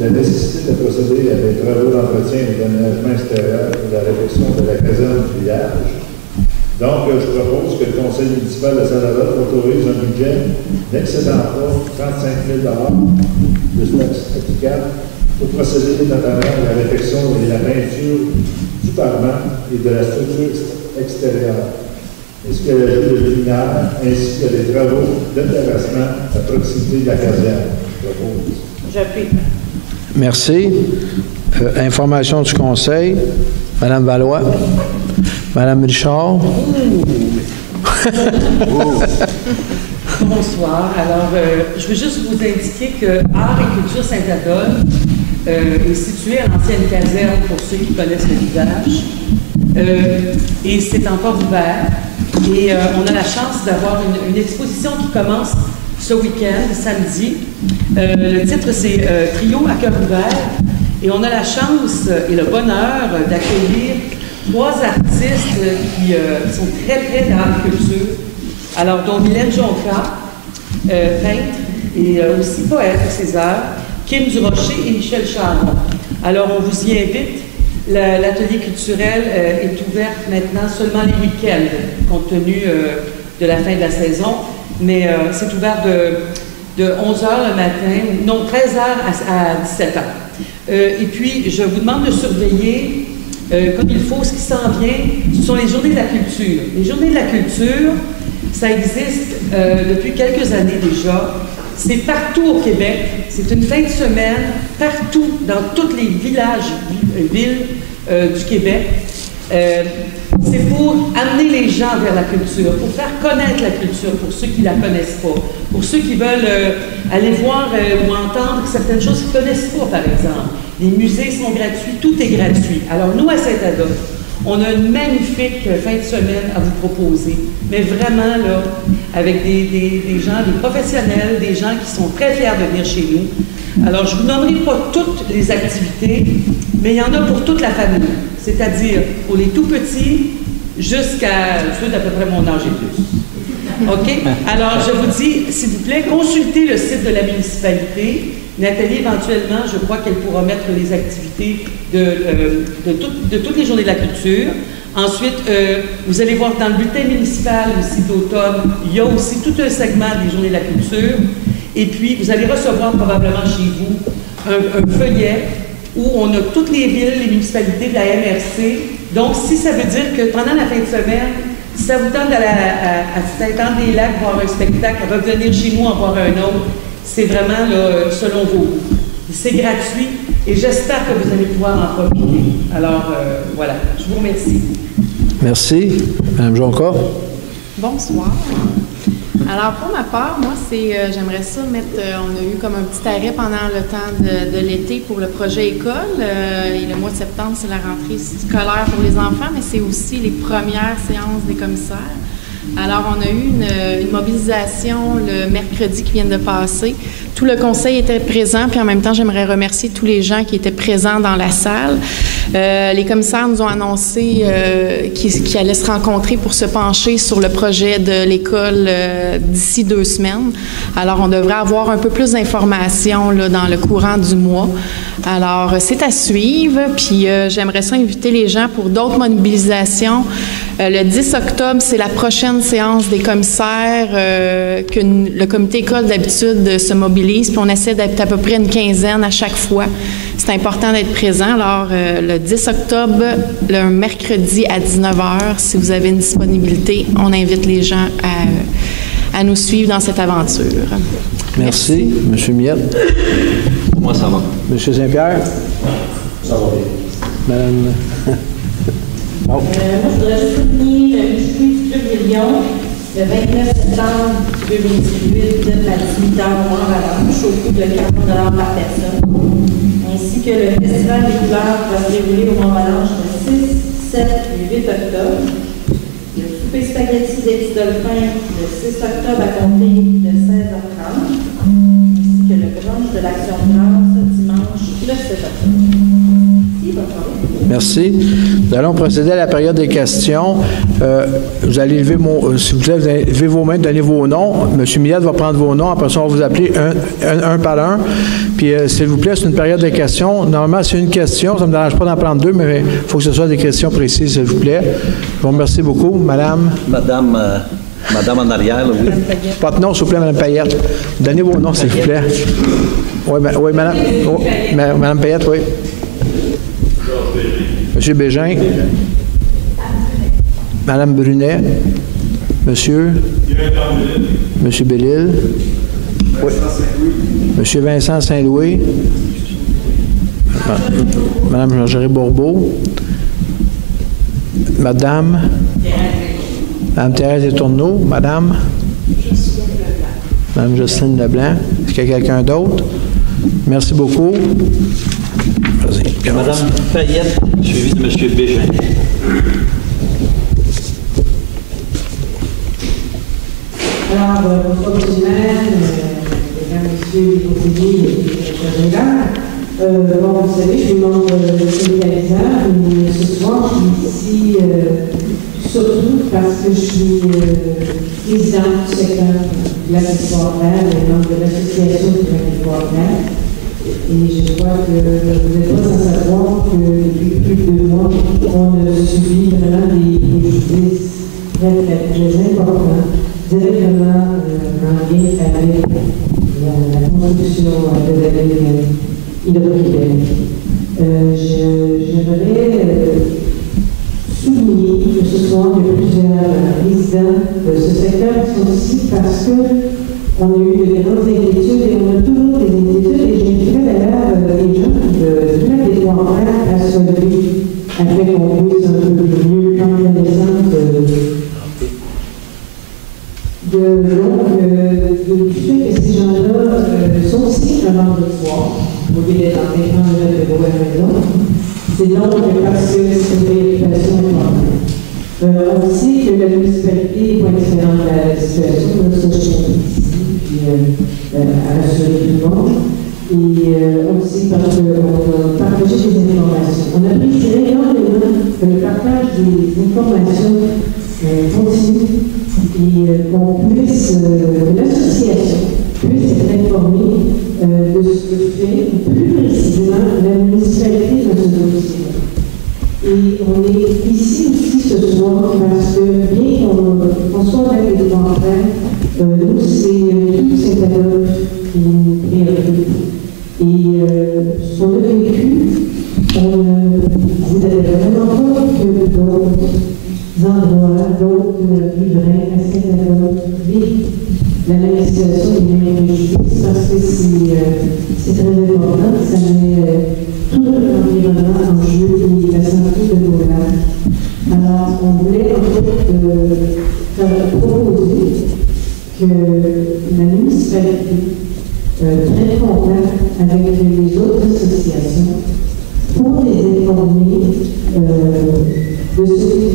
la nécessité de procéder à des travaux d'entretien et d'aménagement extérieur de la réfection de la caserne du village. Donc, je propose que le conseil municipal de Saint-Adolphe autorise un budget n'excédant pas 35 000 $, de taxes applicables, pour procéder notamment à la réfection et la peinture du parement et de la structure extérieure, ainsi que l'ajout de luminaires, ainsi que les travaux de terrassement à proximité de la caserne. J'appuie. Merci. Information du conseil. Madame Valois. Madame Richard. Bonsoir. Alors, je veux juste vous indiquer que Art et Culture Saint-Adolphe est situé à l'ancienne caserne pour ceux qui connaissent le village. Et c'est encore ouvert. Et on a la chance d'avoir une exposition qui commence ce week-end, samedi. Le titre, c'est Trio à cœur ouvert. Et on a la chance et le bonheur d'accueillir 3 artistes qui sont très près de l'art et culture. Alors, dont Mylène Jonca, peintre et aussi poète à ses heures, Kim Durocher et Michel Charon. Alors, on vous y invite. L'atelier culturel est ouvert maintenant seulement les week-ends, compte tenu de la fin de la saison. Mais c'est ouvert de 11h le matin, non, 13h à 17h. Et puis, je vous demande de surveiller comme il faut ce qui s'en vient. Ce sont les Journées de la culture. Les Journées de la culture, ça existe depuis quelques années déjà. C'est partout au Québec. C'est une fin de semaine, partout, dans tous les villages, villes du Québec. c'est pour amener les gens vers la culture, pour faire connaître la culture pour ceux qui ne la connaissent pas, pour ceux qui veulent aller voir ou entendre certaines choses qu'ils ne connaissent pas, par exemple. Les musées sont gratuits, tout est gratuit. Alors, nous, à Saint-Adolphe, on a une magnifique fin de semaine à vous proposer, mais vraiment, là, avec des gens, des professionnels, des gens qui sont très fiers de venir chez nous. Alors, je ne vous nommerai pas toutes les activités, mais il y en a pour toute la famille, c'est-à-dire pour les tout-petits jusqu'à ceux d'à peu près mon âge et plus. OK? Alors, je vous dis, s'il vous plaît, consultez le site de la municipalité. Nathalie, éventuellement, je crois qu'elle pourra mettre les activités de toutes les journées de la culture. Ensuite, vous allez voir dans le bulletin municipal aussi d'automne, il y a aussi tout un segment des journées de la culture. Et puis, vous allez recevoir probablement chez vous un feuillet où on a toutes les villes, les municipalités de la MRC. Donc, si ça veut dire que pendant la fin de semaine, si ça vous tente d'aller à Saint-Anne-des-Lacs voir un spectacle, revenir chez nous en voir un autre, c'est vraiment là, selon vos goûts. C'est gratuit et j'espère que vous allez pouvoir en profiter. Alors, voilà, je vous remercie. Merci. Mme Jonca. Bonsoir. Alors, pour ma part, moi, j'aimerais ça mettre, on a eu comme un petit arrêt pendant le temps de l'été pour le projet école. Et le mois de septembre, c'est la rentrée scolaire pour les enfants, mais c'est aussi les premières séances des commissaires. Alors, on a eu une mobilisation le mercredi qui vient de passer. Tout le conseil était présent, puis en même temps, j'aimerais remercier tous les gens qui étaient présents dans la salle. Les commissaires nous ont annoncé qu'ils allaient se rencontrer pour se pencher sur le projet de l'école d'ici 2 semaines. Alors, on devrait avoir un peu plus d'informations là, dans le courant du mois. Alors, c'est à suivre, puis j'aimerais ça inviter les gens pour d'autres mobilisations. Le 10 octobre, c'est la prochaine séance des commissaires que le comité école d'habitude se mobilise, puis on essaie d'être à peu près une quinzaine à chaque fois. C'est important d'être présent. Alors, le 10 octobre, le mercredi à 19h, si vous avez une disponibilité, on invite les gens à nous suivre dans cette aventure. Merci. Monsieur Miette. Moi, ça va. Monsieur Saint-Pierre. Ça va bien. Madame. Moi, je voudrais soutenir le Michoui du Club de Lyon le 29 septembre 2018 à 18h au Mont-Valence, au coût de 40 $ par personne, ainsi que le Festival des couleurs va se dérouler au Mont-Valence le 6, 7 et 8 octobre. Le souper spaghetti des petits dolphins le 6 octobre à compter de 16h30, ainsi que le brunch de l'Action de grâce dimanche le 7 octobre. Merci. Nous allons procéder à la période des questions. Vous allez lever, s'il vous plaît, vous allez lever vos mains, donner vos noms. M. Millette va prendre vos noms. Après ça, on va vous appeler un par un. Puis, s'il vous plaît, c'est une période de questions. Normalement, c'est une question. Ça ne me dérange pas d'en prendre 2, mais il faut que ce soit des questions précises, s'il vous plaît. Je vous remercie beaucoup. Madame Madame en arrière, là, oui. Pas de nom, s'il vous plaît, Mme Payette. Donnez vos noms, s'il vous plaît. Oui, Madame. Oh, Mme Payette, oui. Monsieur Bégin. Madame Brunet. Monsieur. Monsieur Bellil. Oui. Monsieur Vincent Saint-Louis. Madame Marjorie Bourbeau. Madame Thérèse Letourneau. Madame Jocelyne Leblanc. Est-ce qu'il y a quelqu'un d'autre? Merci beaucoup. Madame Payette, suivie de M. Bégin. Alors, bonsoir, M. le maire, mesdames, messieurs les conseillers et les chers. Bon, vous savez, je suis membre de Solidarisant, mais ce soir, je suis ici surtout parce que je suis présidente du secteur de l'Agricole vert, et membre de l'association de l'Agricole vert. Et je crois que vous n'êtes pas sans savoir que depuis plus de 2 mois, on a subi vraiment des préjudices très importants, directement en lien avec la construction de la ville Hydro-Québec. J'aimerais souligner que ce soir, il y a plusieurs résidents de ce secteur qui sont ici parce qu'on a eu de grandes inquiétudes et on a toujours des inquiétudes et j'inviterais d'ailleurs les gens de mettre des points à se lever afin qu'on puisse un peu mieux prendre connaissance Du fait que ces gens-là sont aussi un membre de soir, au lieu d'être en train de louer à la maison, c'est donc parce que c'est une préoccupation importante. On sait que la municipalité n'est pas différente de la situation de notre société ici, puis à rassurer tout le monde. Et aussi parce qu'on a partagé des informations. On apprécie énormément que le partage des informations continue et qu'on puisse, que l'association puisse être informée de ce que fait plus précisément la municipalité dans ce dossier. Et on est ici aussi ce soir parce que bien qu'on soit avec les contraires, nous, c'est tout cet adopte une priorité. Et ce qu'on a vécu, vous avez vraiment pas que d'autres endroits, d'autres riverains à cet adopte vivent la même situation et les mêmes injustices parce que c'est très important, ça met tout l'environnement en jeu et la santé de nos lacs. Alors, on voulait en fait proposer que la municipalité prenne contact avec les autres associations pour les informer de ce que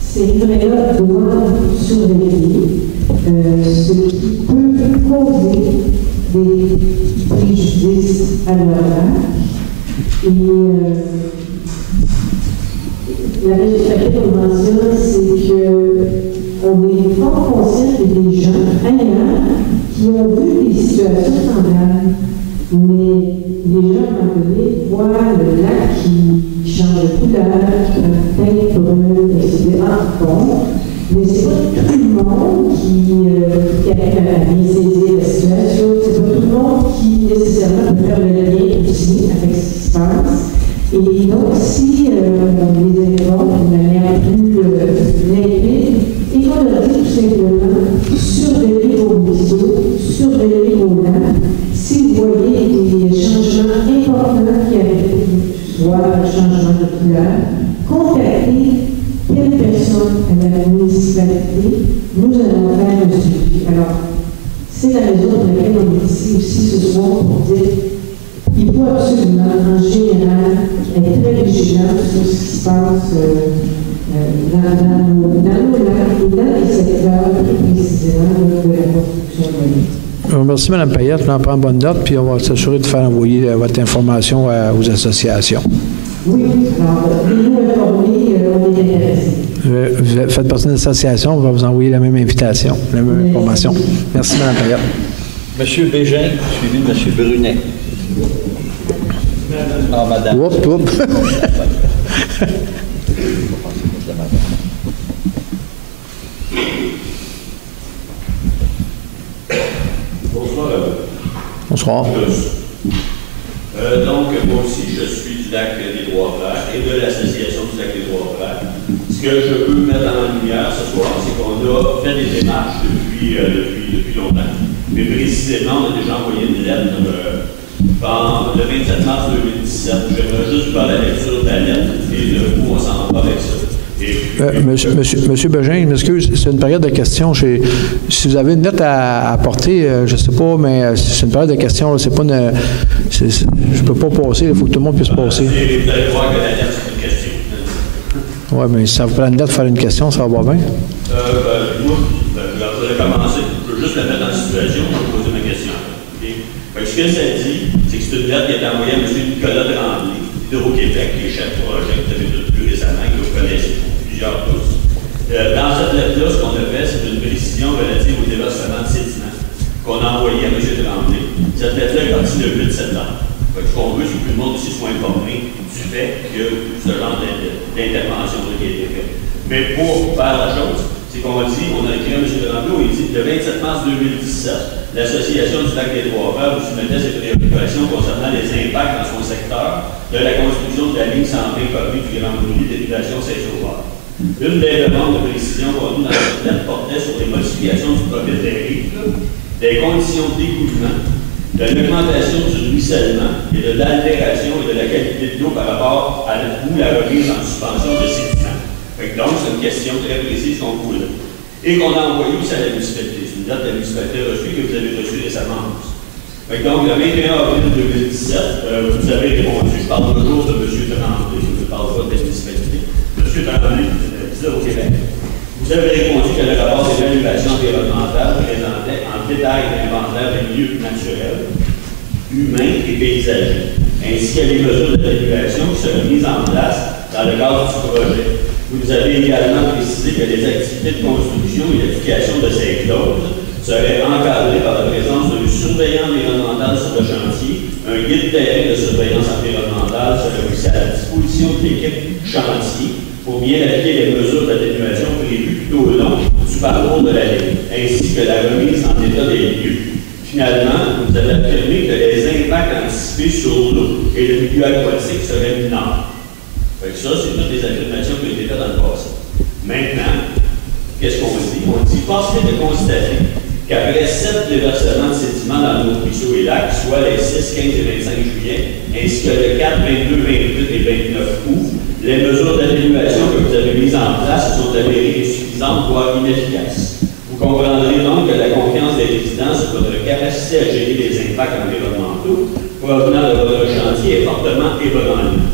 ces livrets-là doivent surveiller, ce qui peut causer des préjudices à leur lac. Et la réalité qu'on mentionne, c'est qu'on est fort conscient qu'il y a des gens ailleurs qui ont vu des situations semblables, mais les gens, à un moment donné, voient le lac qui change de couleur, qui peut-être brûle, etc. Bon, mais c'est pas tout le monde qui arrive à bien saisir la situation, c'est pas tout le monde qui nécessairement peut faire le lien aussi avec ce qui se passe. Et donc, si on les informe de manière plus limpide, et qu'on leur dit tout simplement, surveillez vos ruisseaux, surveillez vos lacs, si vous voyez des changements importants qui arrivent, soit un changement de couleur, contactez telle personne à la municipalité, nous allons faire un suivi. Alors, c'est la raison pour laquelle on est ici aussi ce soir pour dire qu'il faut absolument, en général, être très vigilant sur ce qui se passe dans nos lacs et dans les secteurs plus précisément de la construction de l'île. Merci, Mme Payette. On en prend bonne note, puis on va s'assurer de faire envoyer votre information aux associations. Oui, alors, nous informer, on est intéressés. Vous faites partie d'une association, on va vous envoyer la même invitation, la même information. Merci, Mme Payette. M. Bégin, suivi de M. Brunet. Ah, madame. Oups, oups. Bonsoir. Donc, moi aussi, je suis du lac des Trois-Frères et de l'association du lac des Trois-Frères. Ce que je peux mettre en lumière ce soir, c'est qu'on a fait des démarches depuis longtemps. Mais précisément, on a déjà envoyé une lettre le 27 mars 2017. J'aimerais juste faire la lecture de la lettre et de où on s'en va avec ça. Monsieur Bégin, je m'excuse, c'est une période de questions. Si vous avez une lettre à apporter, je ne sais pas, mais c'est une période de questions. C'est pas une, je ne peux pas passer, il faut que tout le monde puisse passer. Vous allez voir que la lettre, c'est une question. Oui, mais si ça vous prend une lettre pour faire une question, ça va bien. Moi, vous allez commencer. Je veux juste la mettre en situation pour poser ma question. Okay? Ce que ça dit, c'est que c'est une lettre qui est envoyée à M. Nicolas Tremblay, d'Hydro-Québec, qui est chef de projet, que vous avez tout plus récemment, que vous connaissez. Tous. Dans cette lettre-là, ce qu'on a fait, c'est une précision relative au déversement de sédiments qu'on a envoyé à M. Tremblay. Cette lettre-là est partie le 8 septembre. Ce qu'on veut, c'est que tout le monde aussi soit informé du fait que ce genre d'intervention qui a été faite. Mais pour faire la chose, c'est qu'on a dit, on a écrit à M. Tremblay, il dit le 27 mars 2017, l'Association du lac des Trois-Frères vous soumettait ses préoccupations concernant les impacts dans son secteur de la construction de la ligne 120 commune du Grand Brûlis d'Irrigation Saint-Sauveur. Une des demandes de précision contenues dans cette lettre portait sur les modifications du profil des rives, des conditions d'écoulement, de l'augmentation du ruissellement et de l'altération et de la qualité de l'eau par rapport à la remise en suspension de sédiments. Donc, c'est une question très précise qu'on pose et qu'on a envoyée aussi à la municipalité. C'est une une date de la municipalité reçue que vous avez reçue récemment. Donc, le 21 avril 2017, vous avez répondu, je parle toujours de M. Tremblay, je ne parle pas de la municipalité, M. Tremblay, au Québec. Vous avez répondu que le rapport d'évaluation environnementale présentait en détail l'inventaire des milieux naturels, humains et paysagers, ainsi que les mesures d'atténuation qui seraient mises en place dans le cadre du projet. Vous avez également précisé que les activités de construction et d'application de ces clauses seraient encadrées par la présence d'un surveillant environnemental sur le chantier, un guide terrain de surveillance environnementale serait aussi à la disposition de l'équipe chantier pour bien appliquer les mesures d'atténuation prévues tout au long du parcours de la ligne, ainsi que la remise en état des lieux. Finalement, vous avez affirmé que les impacts anticipés sur l'eau et le milieu aquatique seraient mineurs. Ça, c'est toutes les affirmations qui ont été faites dans le passé. Maintenant, qu'est-ce qu'on dit? On dit, force est de constater qu'après 7 déversements de sédiments dans nos ruisseaux et lacs, soit les 6, 15 et 25 juillet, ainsi que le 4, 22, 28 et 29 août, les mesures d'atténuation que vous avez mises en place sont avérées insuffisantes, voire inefficaces. Vous comprendrez donc que la confiance des résidents sur votre capacité à gérer les impacts environnementaux provenant de votre chantier est fortement ébranlée.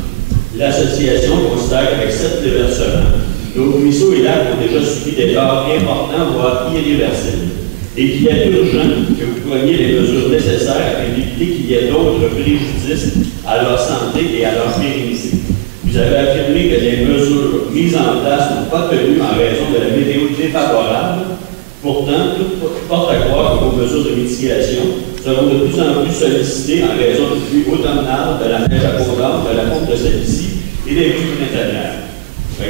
L'association considère qu'avec 7 déversements, nos ruisseaux et lacs ont déjà subi des torts importants, voire irréversibles, et qu'il est urgent que vous preniez les mesures nécessaires afin d'éviter qu'il y ait d'autres préjudices à leur santé et à leur pérennité. Vous avez affirmé que les mesures mises en place n'ont pas tenu en raison de la météo défavorable. Pourtant, tout porte à croire que vos mesures de mitigation seront de plus en plus sollicitées en raison du pluie automnale, de la neige abondante, de la fonte de celle-ci et des pluies printanières.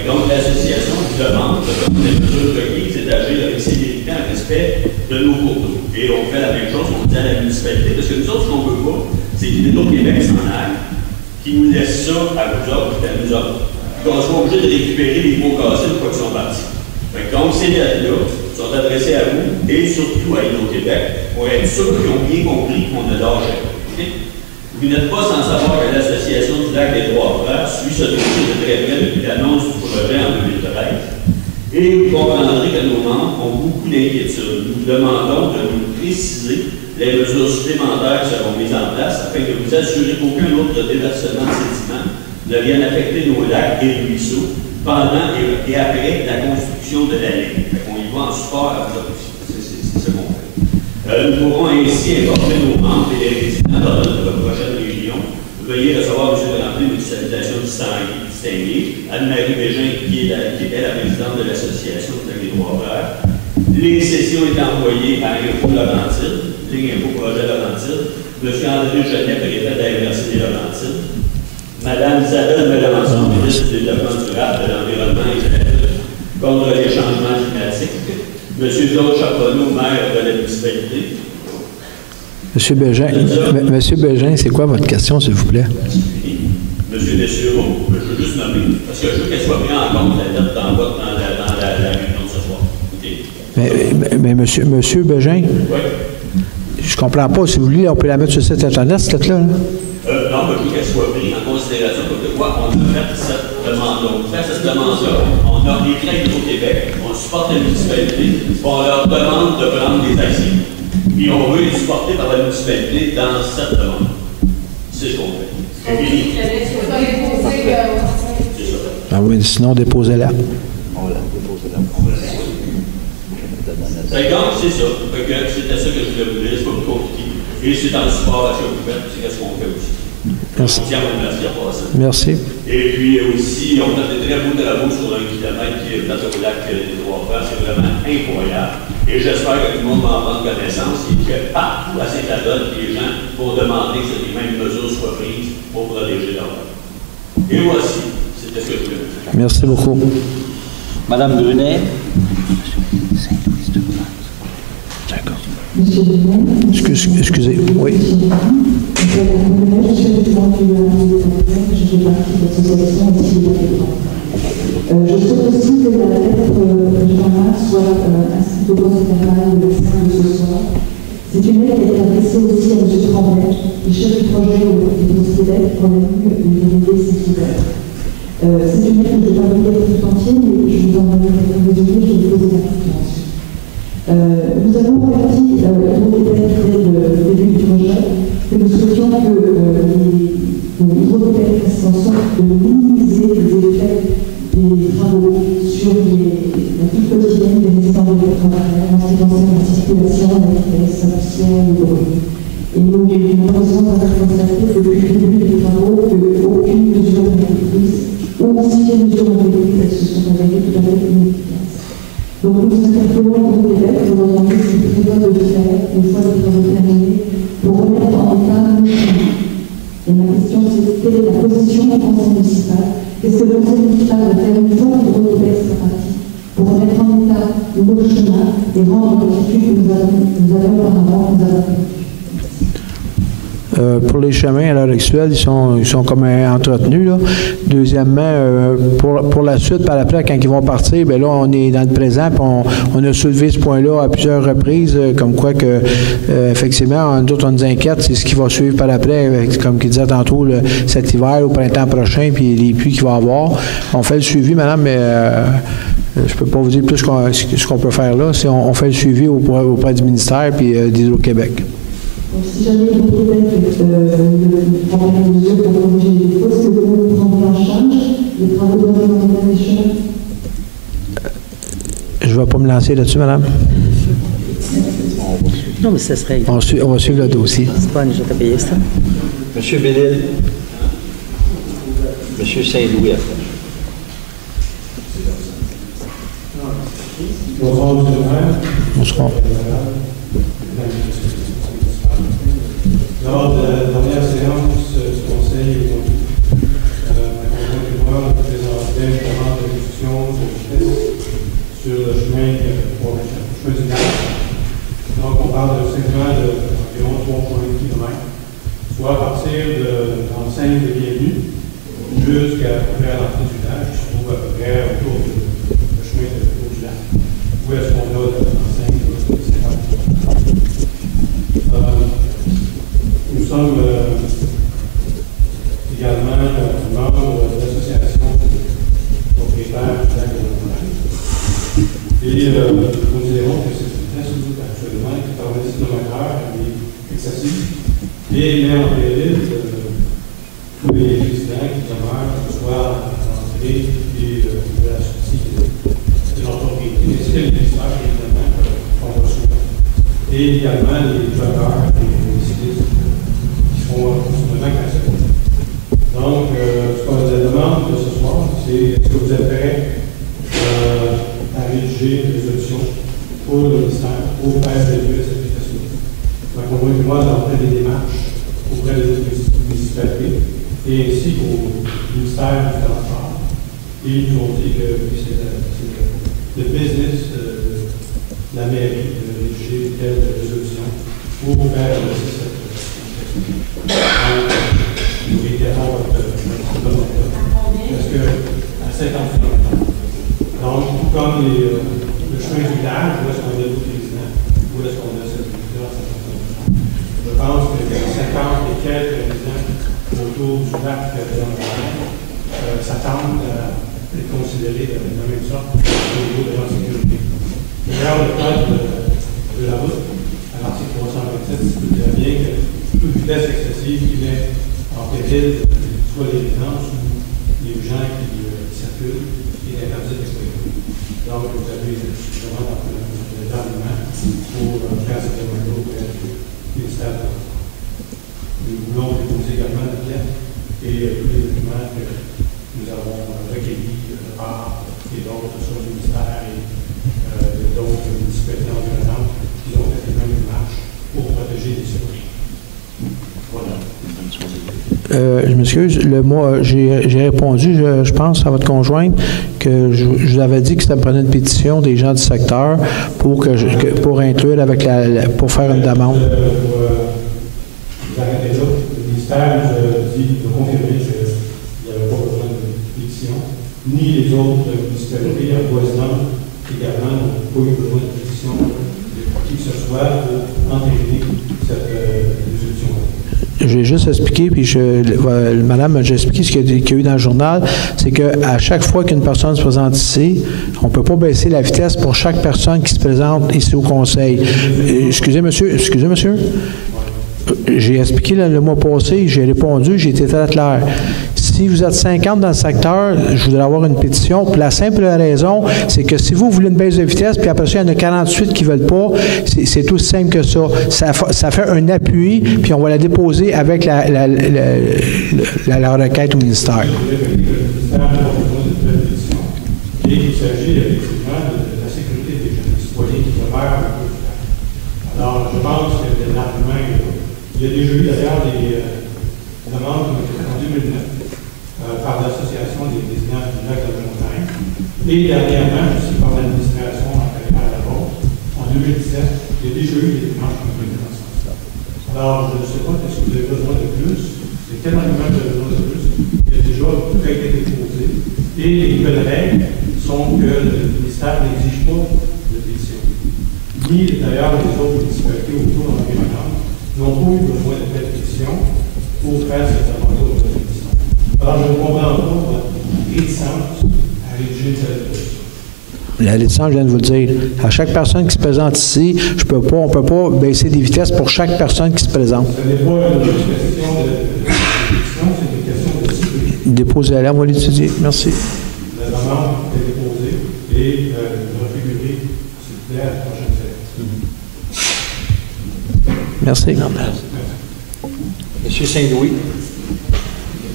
Donc, l'association vous demande de prendre des mesures requises et d'agir avec sévérité en respect de nos cours d'eau. Et on fait la même chose qu'on dit à la municipalité, parce que nous autres, ce qu'on ne veut pas, c'est que l'Hydro-Québec s'en aille, qui nous laisse ça à vous autres, à nous autres, qu'on soit obligé de récupérer les pots cassés une fois qu'ils sont partis. Donc, ces dates-là sont adressées à vous et surtout à Hydro-Québec pour être sûr qu'ils ont bien compris qu'on a l'âge. Vous n'êtes pas sans savoir que l'Association du lac des Trois Frères suit ce dossier de très près depuis l'annonce du projet en 2013. Et vous comprendrez que nos membres ont beaucoup d'inquiétudes. Nous vous demandons de nous préciser les mesures supplémentaires qui seront mises en place afin de vous assurer qu'aucun autre déversement de sédiments ne vienne affecter nos lacs et ruisseaux pendant et après la construction de la ligne. On y va en support à vous aussi. C'est ce qu'on fait. Nous pourrons ainsi informer nos membres et les résidents lors de notre prochaine réunion. Veuillez recevoir M. Tremblay une salutation distinguée. Anne-Marie Bégin, qui est la présidente de l'Association des Trois Frères. Les sessions étaient envoyées à Info Laurentide, ligne Info Projet Laurentide. M. André Genet, préfet de la Université des Laurentides. Mme Isabelle Mélenchon, ministre du Développement durable, de l'Environnement et de la lutte contre les changements climatiques. M. Claude Charbonneau, maire de la municipalité. Monsieur Bégin, c'est quoi votre question, s'il vous plaît? Monsieur Dessureau, je veux juste nommer, parce que je veux qu'elle soit prise en compte, la date d'envoi dans la réunion de ce soir. Okay. Mais monsieur Bégin, oui. Je comprends pas. Si vous voulez, on peut la mettre sur le site Internet, cette lettre-là. Non, mais je veux qu'elle soit prise en considération comme de quoi on a fait cette demande-là. On fait cette demande-là, on a des règles au Québec, on supporte la municipalité, on leur demande de prendre des actions. Puis on veut les supporter par la municipalité dans cette demande. C'est ce qu'on fait. Ah oui, sinon, déposez-la. On l'a déposé là. Donc, c'est ça. C'était ça que je voulais vous dire. C'est pas plus compliqué. Et c'est en support à ce que vous faites, c'est ce qu'on fait aussi. Merci. Merci. Et puis aussi, on fait des très beaux travaux sur 1 kilomètre qui est dans le lac des Trois Frères. C'est vraiment incroyable. Et j'espère que tout le monde va en prendre connaissance et que partout à Saint-Adolphe, les gens vont demander que les mêmes mesures soient prises pour protéger leur vie. Et voici, c'était ce que je voulais vous dire. Merci beaucoup. Madame Brunet. D'accord. Excusez, oui. Je souhaite aussi que la lettre Jean-Marc soit ainsi au procès-verbal le 5 de ce soir. C'est une lettre qui est adressée aussi à M. Tremblay, qui chef du projet au Québec pour la ligne de l'unité Saint-Hubert. C'est une lettre que je n'ai pas lire tout entier, mais je vous en donnerai quelques résumés, je vais vous poser la question. Nous avons poussière, du bruit. Et nous, malheureusement, on a constaté depuis le début des travaux qu'aucune mesure n'a été prise, ou si les mesures ont été prises, elles se sont révélées tout à fait inefficaces. Donc nous interpellons au Québec, nous avons dit ce qu'il prévoit de faire, une fois les travaux terminés, pour remettre en état nos chemins. Et ma question, c'est quelle est la position du conseil municipal? Est-ce que le conseil municipal va faire une forme de pratique pour remettre en état nos chemins et rendre l'habitude que nous avons auparavant, nous avons fait? Pour les chemins, à l'heure actuelle, ils sont comme entretenus. Là. Deuxièmement, pour la suite, par après, quand ils vont partir, bien là, on est dans le présent, puis on a soulevé ce point-là à plusieurs reprises, comme quoi que, effectivement, d'autres, on nous inquiète, c'est ce qui va suivre par après, comme qu'il disait tantôt, cet hiver, au printemps prochain, puis les pluies qu'il va y avoir. On fait le suivi, madame, mais je ne peux pas vous dire plus ce qu'on peut faire là. On fait le suivi auprès du ministère puis d'Hydro-Québec. Donc, si jamais le Québec prend des mesures pour corriger les défauts, est-ce que vous prendrez en charge les travaux de remontage des chemins? Je ne vais pas me lancer là-dessus, madame. Non, mais ça serait... On va suivre le dossier. C'est pas une journée à payer, ça. Monsieur Bellil. Monsieur Saint-Louis, après. Bonsoir, M. le maire. Bonsoir. Lors de la dernière séance du Conseil, ma conjointe et moi, on présentait une demande de réduction de vitesse sur le chemin du village. Donc, on parle de segment d'environ 3,8 km, soit à partir de l'enseigne de Bienvenue jusqu'à peu près l'entrée du village, qui se trouve à peu près autour du chemin du village. Où est-ce qu'on a l'enseigne de 50 km? Nous sommes également membres de l'association propriétaire du lac de Montréal. Et nous considérons que cette vitesse actuellement qui est à 26 km/h est excessive et met en péril tous les résidents qui demeurent, que ce soit à l'entrée et de la sortie de leur propriété, ainsi que les visiteurs évidemment qu'on reçoit. Et également les joggeurs et les cyclistes. Donc, ce qu'on vous demande de ce soir, c'est est-ce que vous êtes prêts à rédiger une résolution pour le ministère pour faire réduire cette application. Ma conjointe et moi, nous avons fait des démarches auprès des municipalités et ainsi qu'au ministère du Transport. Et ils nous ont dit que c'est le business de la mairie de rédiger une telle résolution pour faire réduire cette nous réitérons votre volonté. Parce que à 50 km. Donc, tout comme le chemin du village, où est-ce qu'on a tous les résidents, où est-ce qu'on a cette vitesse à 50 km. Je pense que les 50 et quelques résidents autour du lac s'attendent à être considérés de la même sorte au niveau de leur sécurité. D'ailleurs, le code de la route, à l'article 327, dit bien que toute vitesse excessive qui met en péril soit les résidences ou les gens qui circulent et interdit d'exploiter. Donc, vous avez suffisamment d'arguments pour faire cette demande auprès du ministère de la Transport. Nous voulons déposer également la pièce et tous les documents que nous avons recueillis de part et d'autres sur le ministère et d'autres municipalités environnantes qui ont fait les mêmes démarches pour protéger les citoyens. Voilà. Je m'excuse, j'ai répondu, je pense, à votre conjointe que je vous avais dit que ça me prenait une pétition des gens du secteur pour inclure avec pour faire une demande. Vous arrêtez là. Le ministère nous a dit de confirmer qu'il n'y avait pas besoin de pétition, ni les autres municipalités avoisinantes également n'ont pas eu besoin de pétition de qui que ce soit pour entériner cette résolution. J'ai juste expliqué, puis madame m'a déjà expliqué ce qu'il y a eu dans le journal, c'est qu'à chaque fois qu'une personne se présente ici, on ne peut pas baisser la vitesse pour chaque personne qui se présente ici au conseil. Excusez, monsieur. J'ai expliqué le mois passé, j'ai répondu, j'ai été très clair. Si Si vous êtes 50 dans le secteur, je voudrais avoir une pétition. Pour la simple raison, c'est que si vous voulez une baisse de vitesse, puis après ça, il y en a 48 qui ne veulent pas, c'est aussi simple que ça. Ça fait un appui, puis on va la déposer avec la requête au ministère. Et il s'agit effectivement de la sécurité des jeunes citoyens qui demeurent. Alors, je pense que l'argument, il y a déjà eu d'ailleurs des demandes en 2009 par l'Association des résidents du lac de la Montagne et dernièrement aussi par l'administration intérieure à la vôtre en 2017. Il y a déjà eu des démarches comme dans ce sens-là. Alors, je ne sais pas ce que vous avez besoin de plus. C'est quel argument vous avez besoin de plus? Il y a déjà tout a été déposé. Et les nouvelles règles sont que le ministère n'exige pas de pétition. Ni d'ailleurs les autres municipalités autour de l'environnement n'ont pas eu besoin de cette pétition pour faire cette aventure de pétition. Alors je ne comprends pas votre réticence à rédiger cette pétition. La réticence, je viens de vous le dire. À chaque personne qui se présente ici, on ne peut pas baisser des vitesses pour chaque personne qui se présente. Ce n'est pas une question de pétition, c'est une question de sécurité. Déposez-la, on va l'étudier. Merci. La demande est déposée et refigurée, s'il vous plaît, à la prochaine séance. Merci. Monsieur Saint-Louis.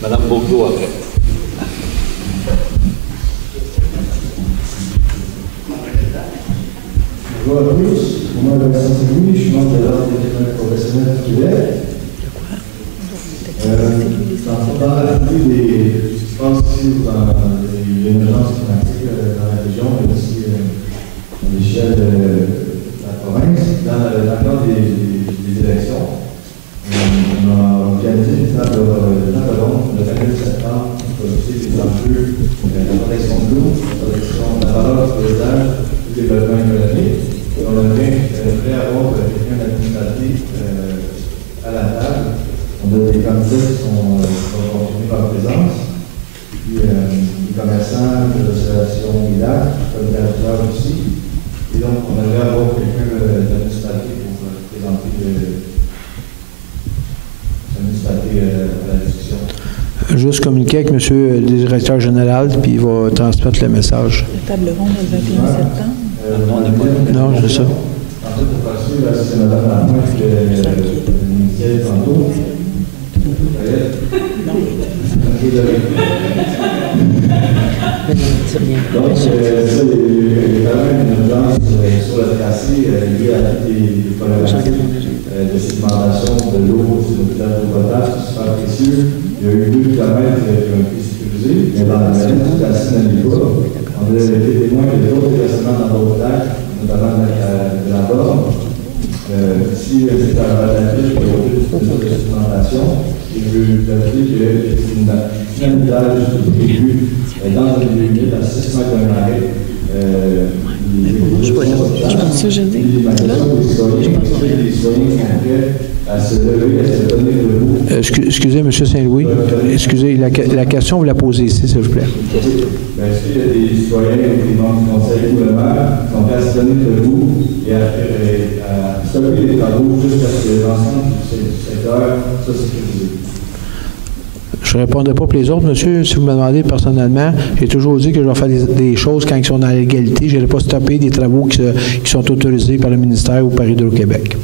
Madame Bourdeau après. Bonjour à tous. Moi, Vincent Saint-Louis, je suis membre de l'Ordre des témoins professionnels du Québec. Dans la foulée de ce qui se passe ici dans l'émergence climatique dans la région, mais aussi à l'échelle de la province, dans le cadre des élections, on a organisé une table ronde le 22 septembre pour discuter des enjeux de la protection de l'eau, la valeur du paysage, du développement économique. On aimerait avoir quelqu'un d'administratif à la table. On a des candidats qui sont confirmés par présence, puis des commerçants de l'association village, comme territoire aussi. Et donc, on aimerait avoir quelqu'un d'administratif pour présenter à la discussion. Juste communiquer avec M. le directeur général, puis il va transmettre le message. La table ronde le 21 septembre. Non, c'est ça. En fait, pour passer, là, c'est Mme Lapointe qui initiait tantôt. Donc, ça, il y a quand même une urgence sur le tracé liée à toutes les problématiques de sédimentation de l'eau sur le village d'eau potable, c'est super précieux. Il y a eu 2 kilomètres qui ont été sécurisés, mais dans la vallée, tout à Sinaliba, on a été témoins de d'autres déversements dans d'autres lacs, notamment de la Borne. Si c'est un relatif pour de sédimentation, et je veux dire qu'il y a une village prévu dans un lieu humide à 6 mètres d'un arrêt. Je pense que je dis. Les citoyens sont prêts à se lever, à se donner debout. Excusez, M. Saint-Louis. Excusez, la question, vous la posez ici, s'il vous plaît. Est-ce qu'il y a des citoyens ou des membres du conseil ou le maire qui sont prêts à se donner debout et à stopper les travaux jusqu'à ce que l'ensemble du secteur soit sécurisé? Je ne répondrai pas pour les autres, monsieur. Si vous me demandez personnellement, j'ai toujours dit que je vais faire des choses quand ils sont dans l'égalité. Je n'allais pas stopper des travaux qui sont autorisés par le ministère ou par Hydro-Québec.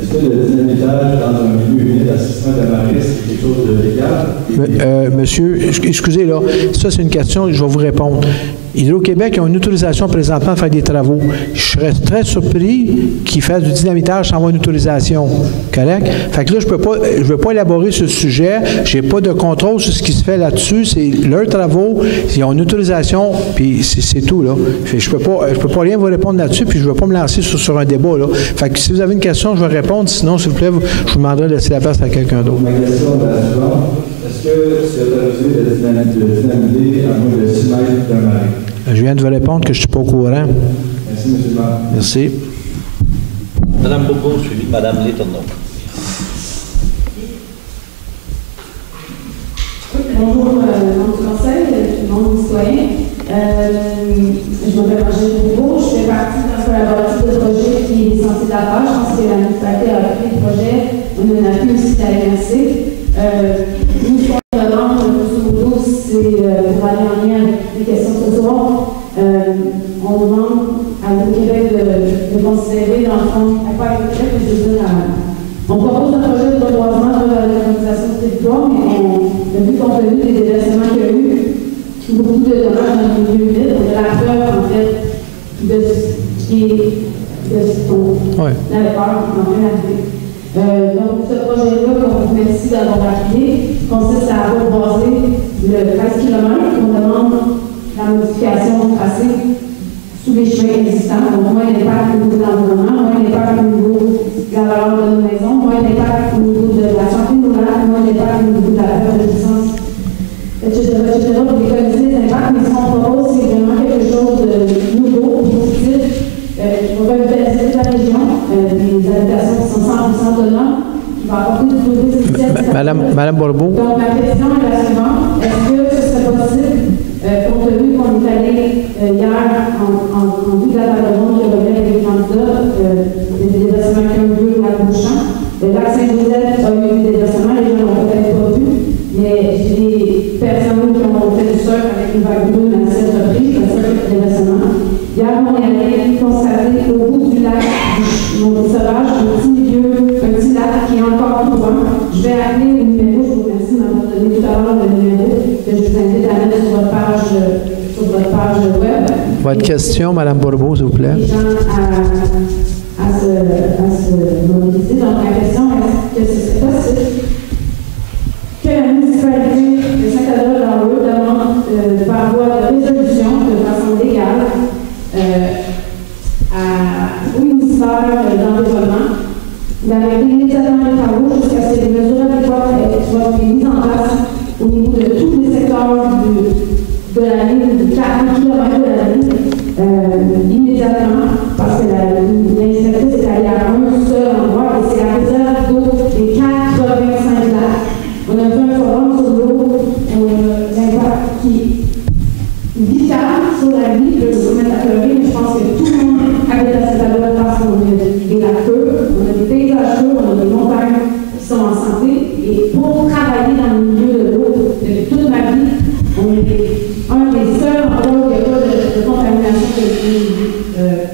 Est-ce que le dynamitage dans un milieu humide à 6 mètres de marée, c'est quelque chose de légal? Monsieur, excusez là, ça c'est une question, je vais vous répondre. Hydro-Québec a une autorisation présentement de faire des travaux. Je serais très surpris qu'ils fassent du dynamitage sans avoir une autorisation. Correct? Fait que là, je ne veux pas élaborer ce sujet. Je n'ai pas de contrôle sur ce qui se fait là-dessus. C'est leurs travaux. Ils ont une autorisation, puis c'est tout, là. Fait que je peux pas rien vous répondre là-dessus, puis je ne veux pas me lancer sur un débat, là. Fait que si vous avez une question, je vais répondre. Sinon, s'il vous plaît, je vous demanderai de laisser la place à quelqu'un d'autre. Ma question est la suivante. Est-ce que c'est autorisé de dynamiter à moins de 6 mètres d'un marée? Je viens de vous répondre que je ne suis pas au courant. Merci, M. le maire. Merci. Mme Bourdeau, suivie de Mme Létourneau. Bonjour, membre du conseil, membre citoyen. Je m'appelle Angèle Bourdeau. Je fais partie d'un collaboratif de projet qui est censé d'abord. Je pense que la municipalité a appris le projet. On en a appris aussi à la MRC. Nous, demande n'avait peur d'en faire arriver. Donc, ce projet-là, qu'on vous remercie d'avoir appuyé, consiste à reboiser le 13 km. On demande la modification du tracé sous les chemins existants, donc moins d'impact au niveau de l'environnement, moins d'impact au niveau de la valeur de nos maisons, moins d'impact au niveau de la santé de nos lacs, moins d'impact au niveau de la perte de licence, etc. Pour économiser les impacts, mais ce qu'on propose, c'est vraiment quelque chose de nouveau, positif, qui va revitaliser la région, des habitations qui sont 100% autonomes, qui va apporter du tourisme. Madame Bourbeau. Donc, ma question est la suivante. Est-ce que ce serait possible, compte tenu qu'on est allé hier en vue de la table ronde qui revient avec les candidats, des déversements qui ont eu lieu à Beauchamp. Le lac Saint-Joseph a eu des déversements, les gens l'ont peut-être pas vu, mais j'ai des personnes qui ont fait du surf avec une vague brune à 7 reprises, le surf des déversements. Hier, on est allé constater au bout du lac du Mont-Sauvage un petit milieu, un petit lac qui est encore tout loin. Je vais appeler le numéro, je vous remercie de m'avoir donné tout à l'heure le numéro que je vous invite à mettre sur votre page web. Votre question, Mme Bourbeau, s'il vous plaît. Les gens à se mobiliser. Donc, ma question est que ce serait possible que la municipalité de Saint-Adolphe-dans-l'Eau demande par voie de résolution de façon légale au ministère de l'Environnement d'arrêter immédiatement les travaux jusqu'à ce que les mesures adéquates soient mises en place au niveau de tous les secteurs de la ligne, de 40 km de la ligne, immédiatement, parce que l'inspectrice est allée à un seul endroit et c'est la réserve d'eau des 85 lacs. On a fait un forum sur l'eau, l'impact qui est vital sur la vie, je vais vous mettre à pleurer, mais je pense que tout le monde habite à Saint-Adolphe parce qu'on a des lacs creux, on a des paysages creux, on a des montagnes qui sont en santé, et pour travailler dans le milieu de l'eau, depuis toute ma vie, on est un des seuls endroits où il n'y a pas de contamination de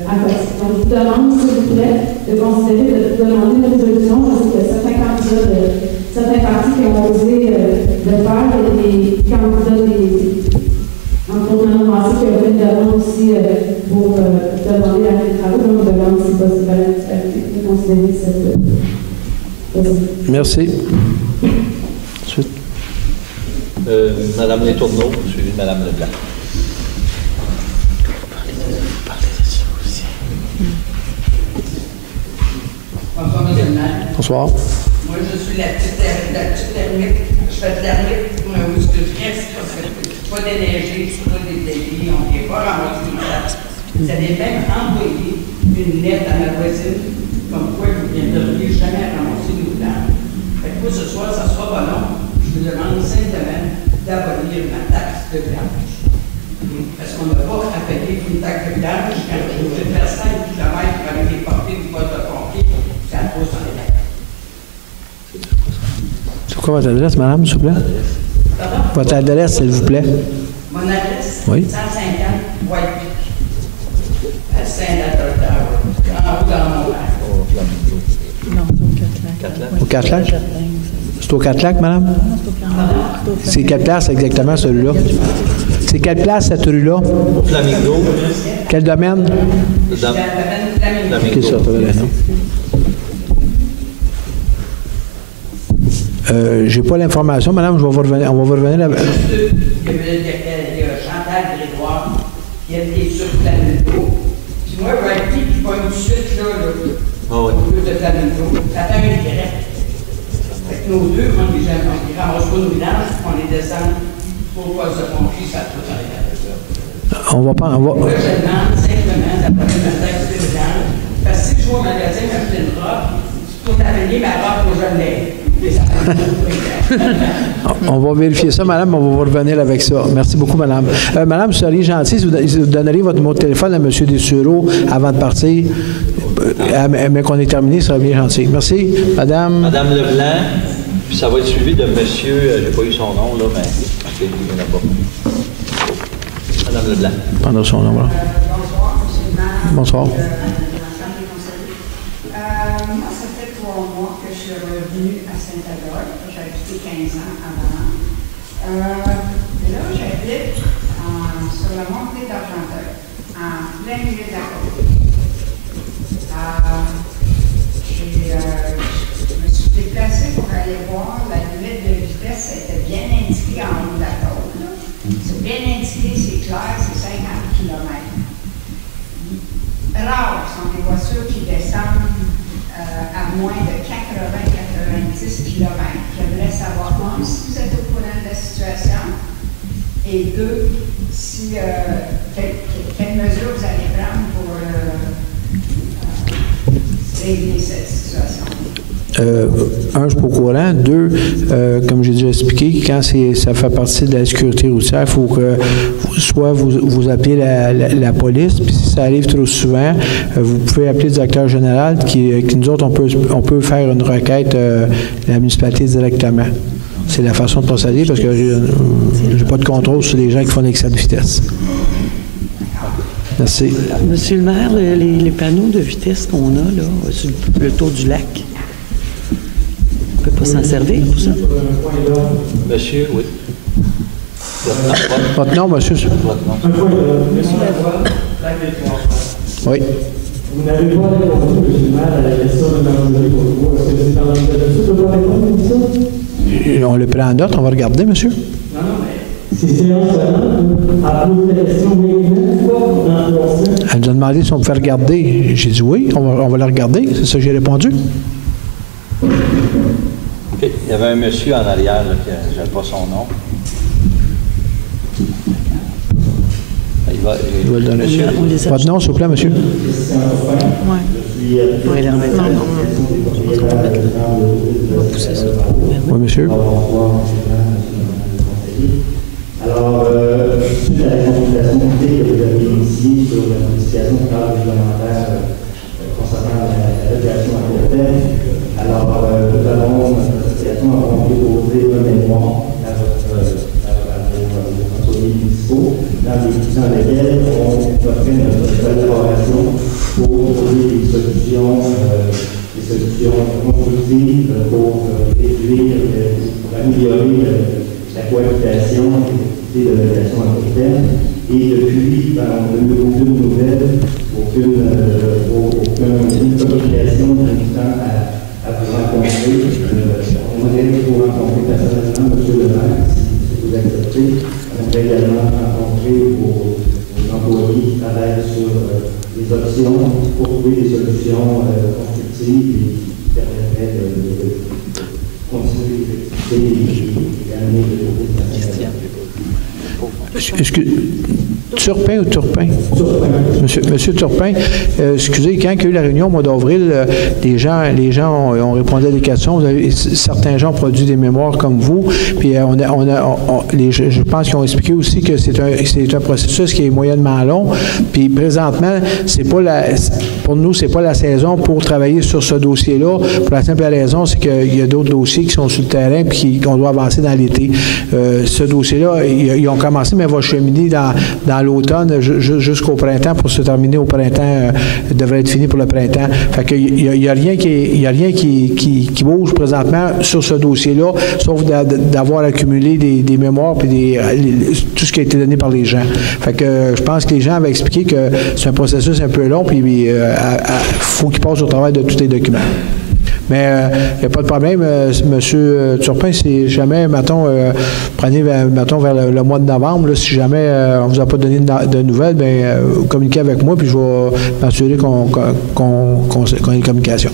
aquatique. Donc, je vous demande, s'il vous plaît, de considérer de demander une résolution. Je sais que certains candidats de certains partis qui ont osé le faire, il y a des candidats entre autres, Manon Massé qui a fait une demande aussi pour demander l'arrêt des travaux. Donc, je demande si possible à la municipalité de considérer cette Merci. Ensuite. Madame Letourneau, suivie de Madame Leblanc. Bonsoir, Monsieur le maire. Bonsoir. Moi, je suis la petite ermite. Je fais de l'ermite où je reste parce que pas d'énergie, pas des débits, on n'est pas ramassé une place. Vous avez même envoyé une lettre à ma voisine, comme quoi vous ne viendriez jamais ramasser nos plans. Fait que moi, ce soir, ça ne sera pas long. Je vous demande simplement d'abolir la taxe de vidange. Parce qu'on n'a pas à payer une taxe de vidange quand je vais faire 5 km avec les portées du poste de pompier, ça pousse en l'air. C'est quoi votre adresse, madame, s'il vous plaît? Pardon? Votre adresse, s'il vous plaît. Mon adresse? Oui. 150 White Peak, à Saint-Adolphe, en haut dans mon lac. Non, c'est au 4 lacs. Au 4 lacs? C'est au 4 lacs, madame? C'est quelle place exactement, celui-là? C'est quelle place, cette rue-là? Au Flamingo. Quel domaine? Le domaine Flamingo. OK, ça, ça va là, non? J'ai pas l'information, madame, on va revenir là. Il y a Chantal Grégoire qui est sur Flamingo. Puis moi, White Peak, je vois une chute là, au lieu de Flamingo. Ça fait un direct. Fait que nos deux, on les ramasse pas nos vidanges, on les descend pour pas se pompier, ça peut arriver avec ça. On va pas. Moi, je demande simplement d'apporter ma taxe de vidange. Parce que si je vais au magasin m'acheter une robe, pour t'appeler ma robe, faut que je l'aie. On va vérifier ça, madame, on va revenir avec ça. Merci beaucoup, madame. Madame, vous seriez gentille si vous donneriez votre numéro de téléphone à M. Dessureau avant de partir, mais qu'on ait terminé, ça serait bien gentil. Merci, madame. Madame Leblanc, puis ça va être suivi de monsieur, j'ai pas eu son nom, là, mais c'est lui là-bas. Madame Leblanc. Prendre son nom, là. Bonsoir, monsieur le maire. Bonsoir. Moi, ça fait 3 mois que je suis revenue à Saint-Adolphe. J'ai habité 15 ans avant. Là, j'habite sur la montée d'Argenteuil, en plein milieu de la côte. Je me suis déplacée pour aller voir. La limite de vitesse était bien indiquée en haut de la côte. C'est bien indiqué, c'est clair, c'est 50 km. Rares sont des voitures qui descendent à moins de 80-90 km. J'aimerais savoir, un, si vous êtes au courant de la situation, et deux, si, quelles mesures vous allez prendre pour régler cette situation. Un, je suis pas au courant. Deux, comme j'ai déjà expliqué, quand ça fait partie de la sécurité routière, il faut que soit vous appelez la police, puis si ça arrive trop souvent, vous pouvez appeler le directeur général, qui nous autres, on peut faire une requête à la municipalité directement. C'est la façon de procéder, parce que j'ai pas de contrôle sur les gens qui font l'excès de vitesse. Merci. Monsieur le maire, les panneaux de vitesse qu'on a là, sur le tour du lac, on ne peut pas s'en servir pour ça? Monsieur, oui. Votre nom, monsieur? Monsieur Lavoie, lac des Trois. Oui. Vous n'avez pas répondu, monsieur le maire, à la question de dangereux pour vous. Est-ce que c'est dans l'habitude de pas répondre à ça? On le prend en note, on va regarder, monsieur. Non, mais c'est séance à poser la question Elle nous a demandé si on pouvait regarder. J'ai dit oui, on va la regarder. C'est ça que j'ai répondu. OK. Il y avait un monsieur en arrière, là, je n'avais pas son nom. Il va le donner. Votre nom, s'il vous plaît, monsieur? Oui. Oui, la remettre. Non. On va pousser ça. Oui, monsieur. Alors, suite à la consultation publique que vous avez initiée sur la modification du cadre réglementaire concernant la régulation à court terme, alors nous avons, notre association, avons déposé un mémoire à vos employés municipaux, dans lesquels on offrait notre collaboration pour trouver des solutions constructives pour réduire, pour améliorer la cohabitation et de l'habitation à court terme. Et depuis, on n'a eu aucune nouvelle, aucune communication invitant à vous rencontrer. On aimerait vous rencontrer personnellement, monsieur le maire, si vous acceptez. On aimerait également rencontrer vos employés qui travaillent sur les options pour trouver des solutions constructives qui permettraient de continuer et d'amener le Turpin ou Turpin? Monsieur Turpin, excusez, quand il y a eu la réunion au mois d'avril, les gens ont répondu à des questions. Certains gens ont produit des mémoires comme vous, puis je pense qu'ils ont expliqué aussi que c'est un processus qui est moyennement long, puis présentement, pour nous, c'est pas la saison pour travailler sur ce dossier-là, pour la simple raison, c'est qu'il y a d'autres dossiers qui sont sur le terrain puis qu'on doit avancer dans l'été. Ce dossier-là, ils ont commencé, mais va cheminer dans l'automne jusqu'au printemps pour se terminer au printemps, devrait être fini pour le printemps. Fait qu'il n'y a rien qui bouge présentement sur ce dossier-là, sauf d'avoir accumulé des mémoires puis tout ce qui a été donné par les gens. Fait que je pense que les gens avaient expliqué que c'est un processus un peu long, puis il faut qu'ils passent au travail de tous les documents. Mais il n'y a pas de problème, M. Turpin, si jamais, prenez vers le mois de novembre, là, si jamais on ne vous a pas donné de nouvelles, bien, communiquez avec moi, puis je vais m'assurer qu'on ait une communication.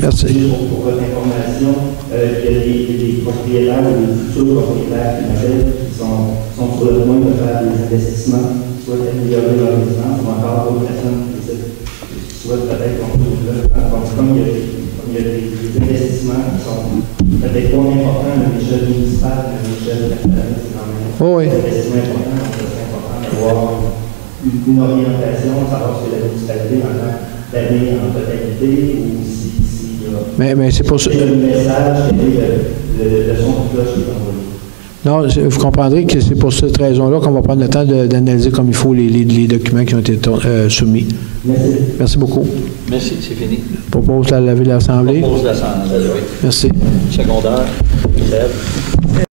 Merci. Pour votre information, il y a des propriétaires ou des futurs propriétaires qui sont sur le point de faire des investissements, soit améliorer leur résidence, ou encore d'autres personnes qui souhaitent peut-être comme il y a des investissements qui sont peut-être pas importants à l'échelle municipale, à l'échelle nationale, c'est quand même des investissements importants, donc c'est important d'avoir une orientation, savoir ce que la municipalité entend d'année en totalité, ou si mais c'est pour ça. Le message, le son de cloche qui est envoyé. Non, vous comprendrez que c'est pour cette raison-là qu'on va prendre le temps d'analyser comme il faut les documents qui ont été soumis. Merci. Merci beaucoup. Merci, c'est fini. Propose l'avis de l'Assemblée. Propose l'Assemblée, oui. Merci. Secondaire, Sèvres.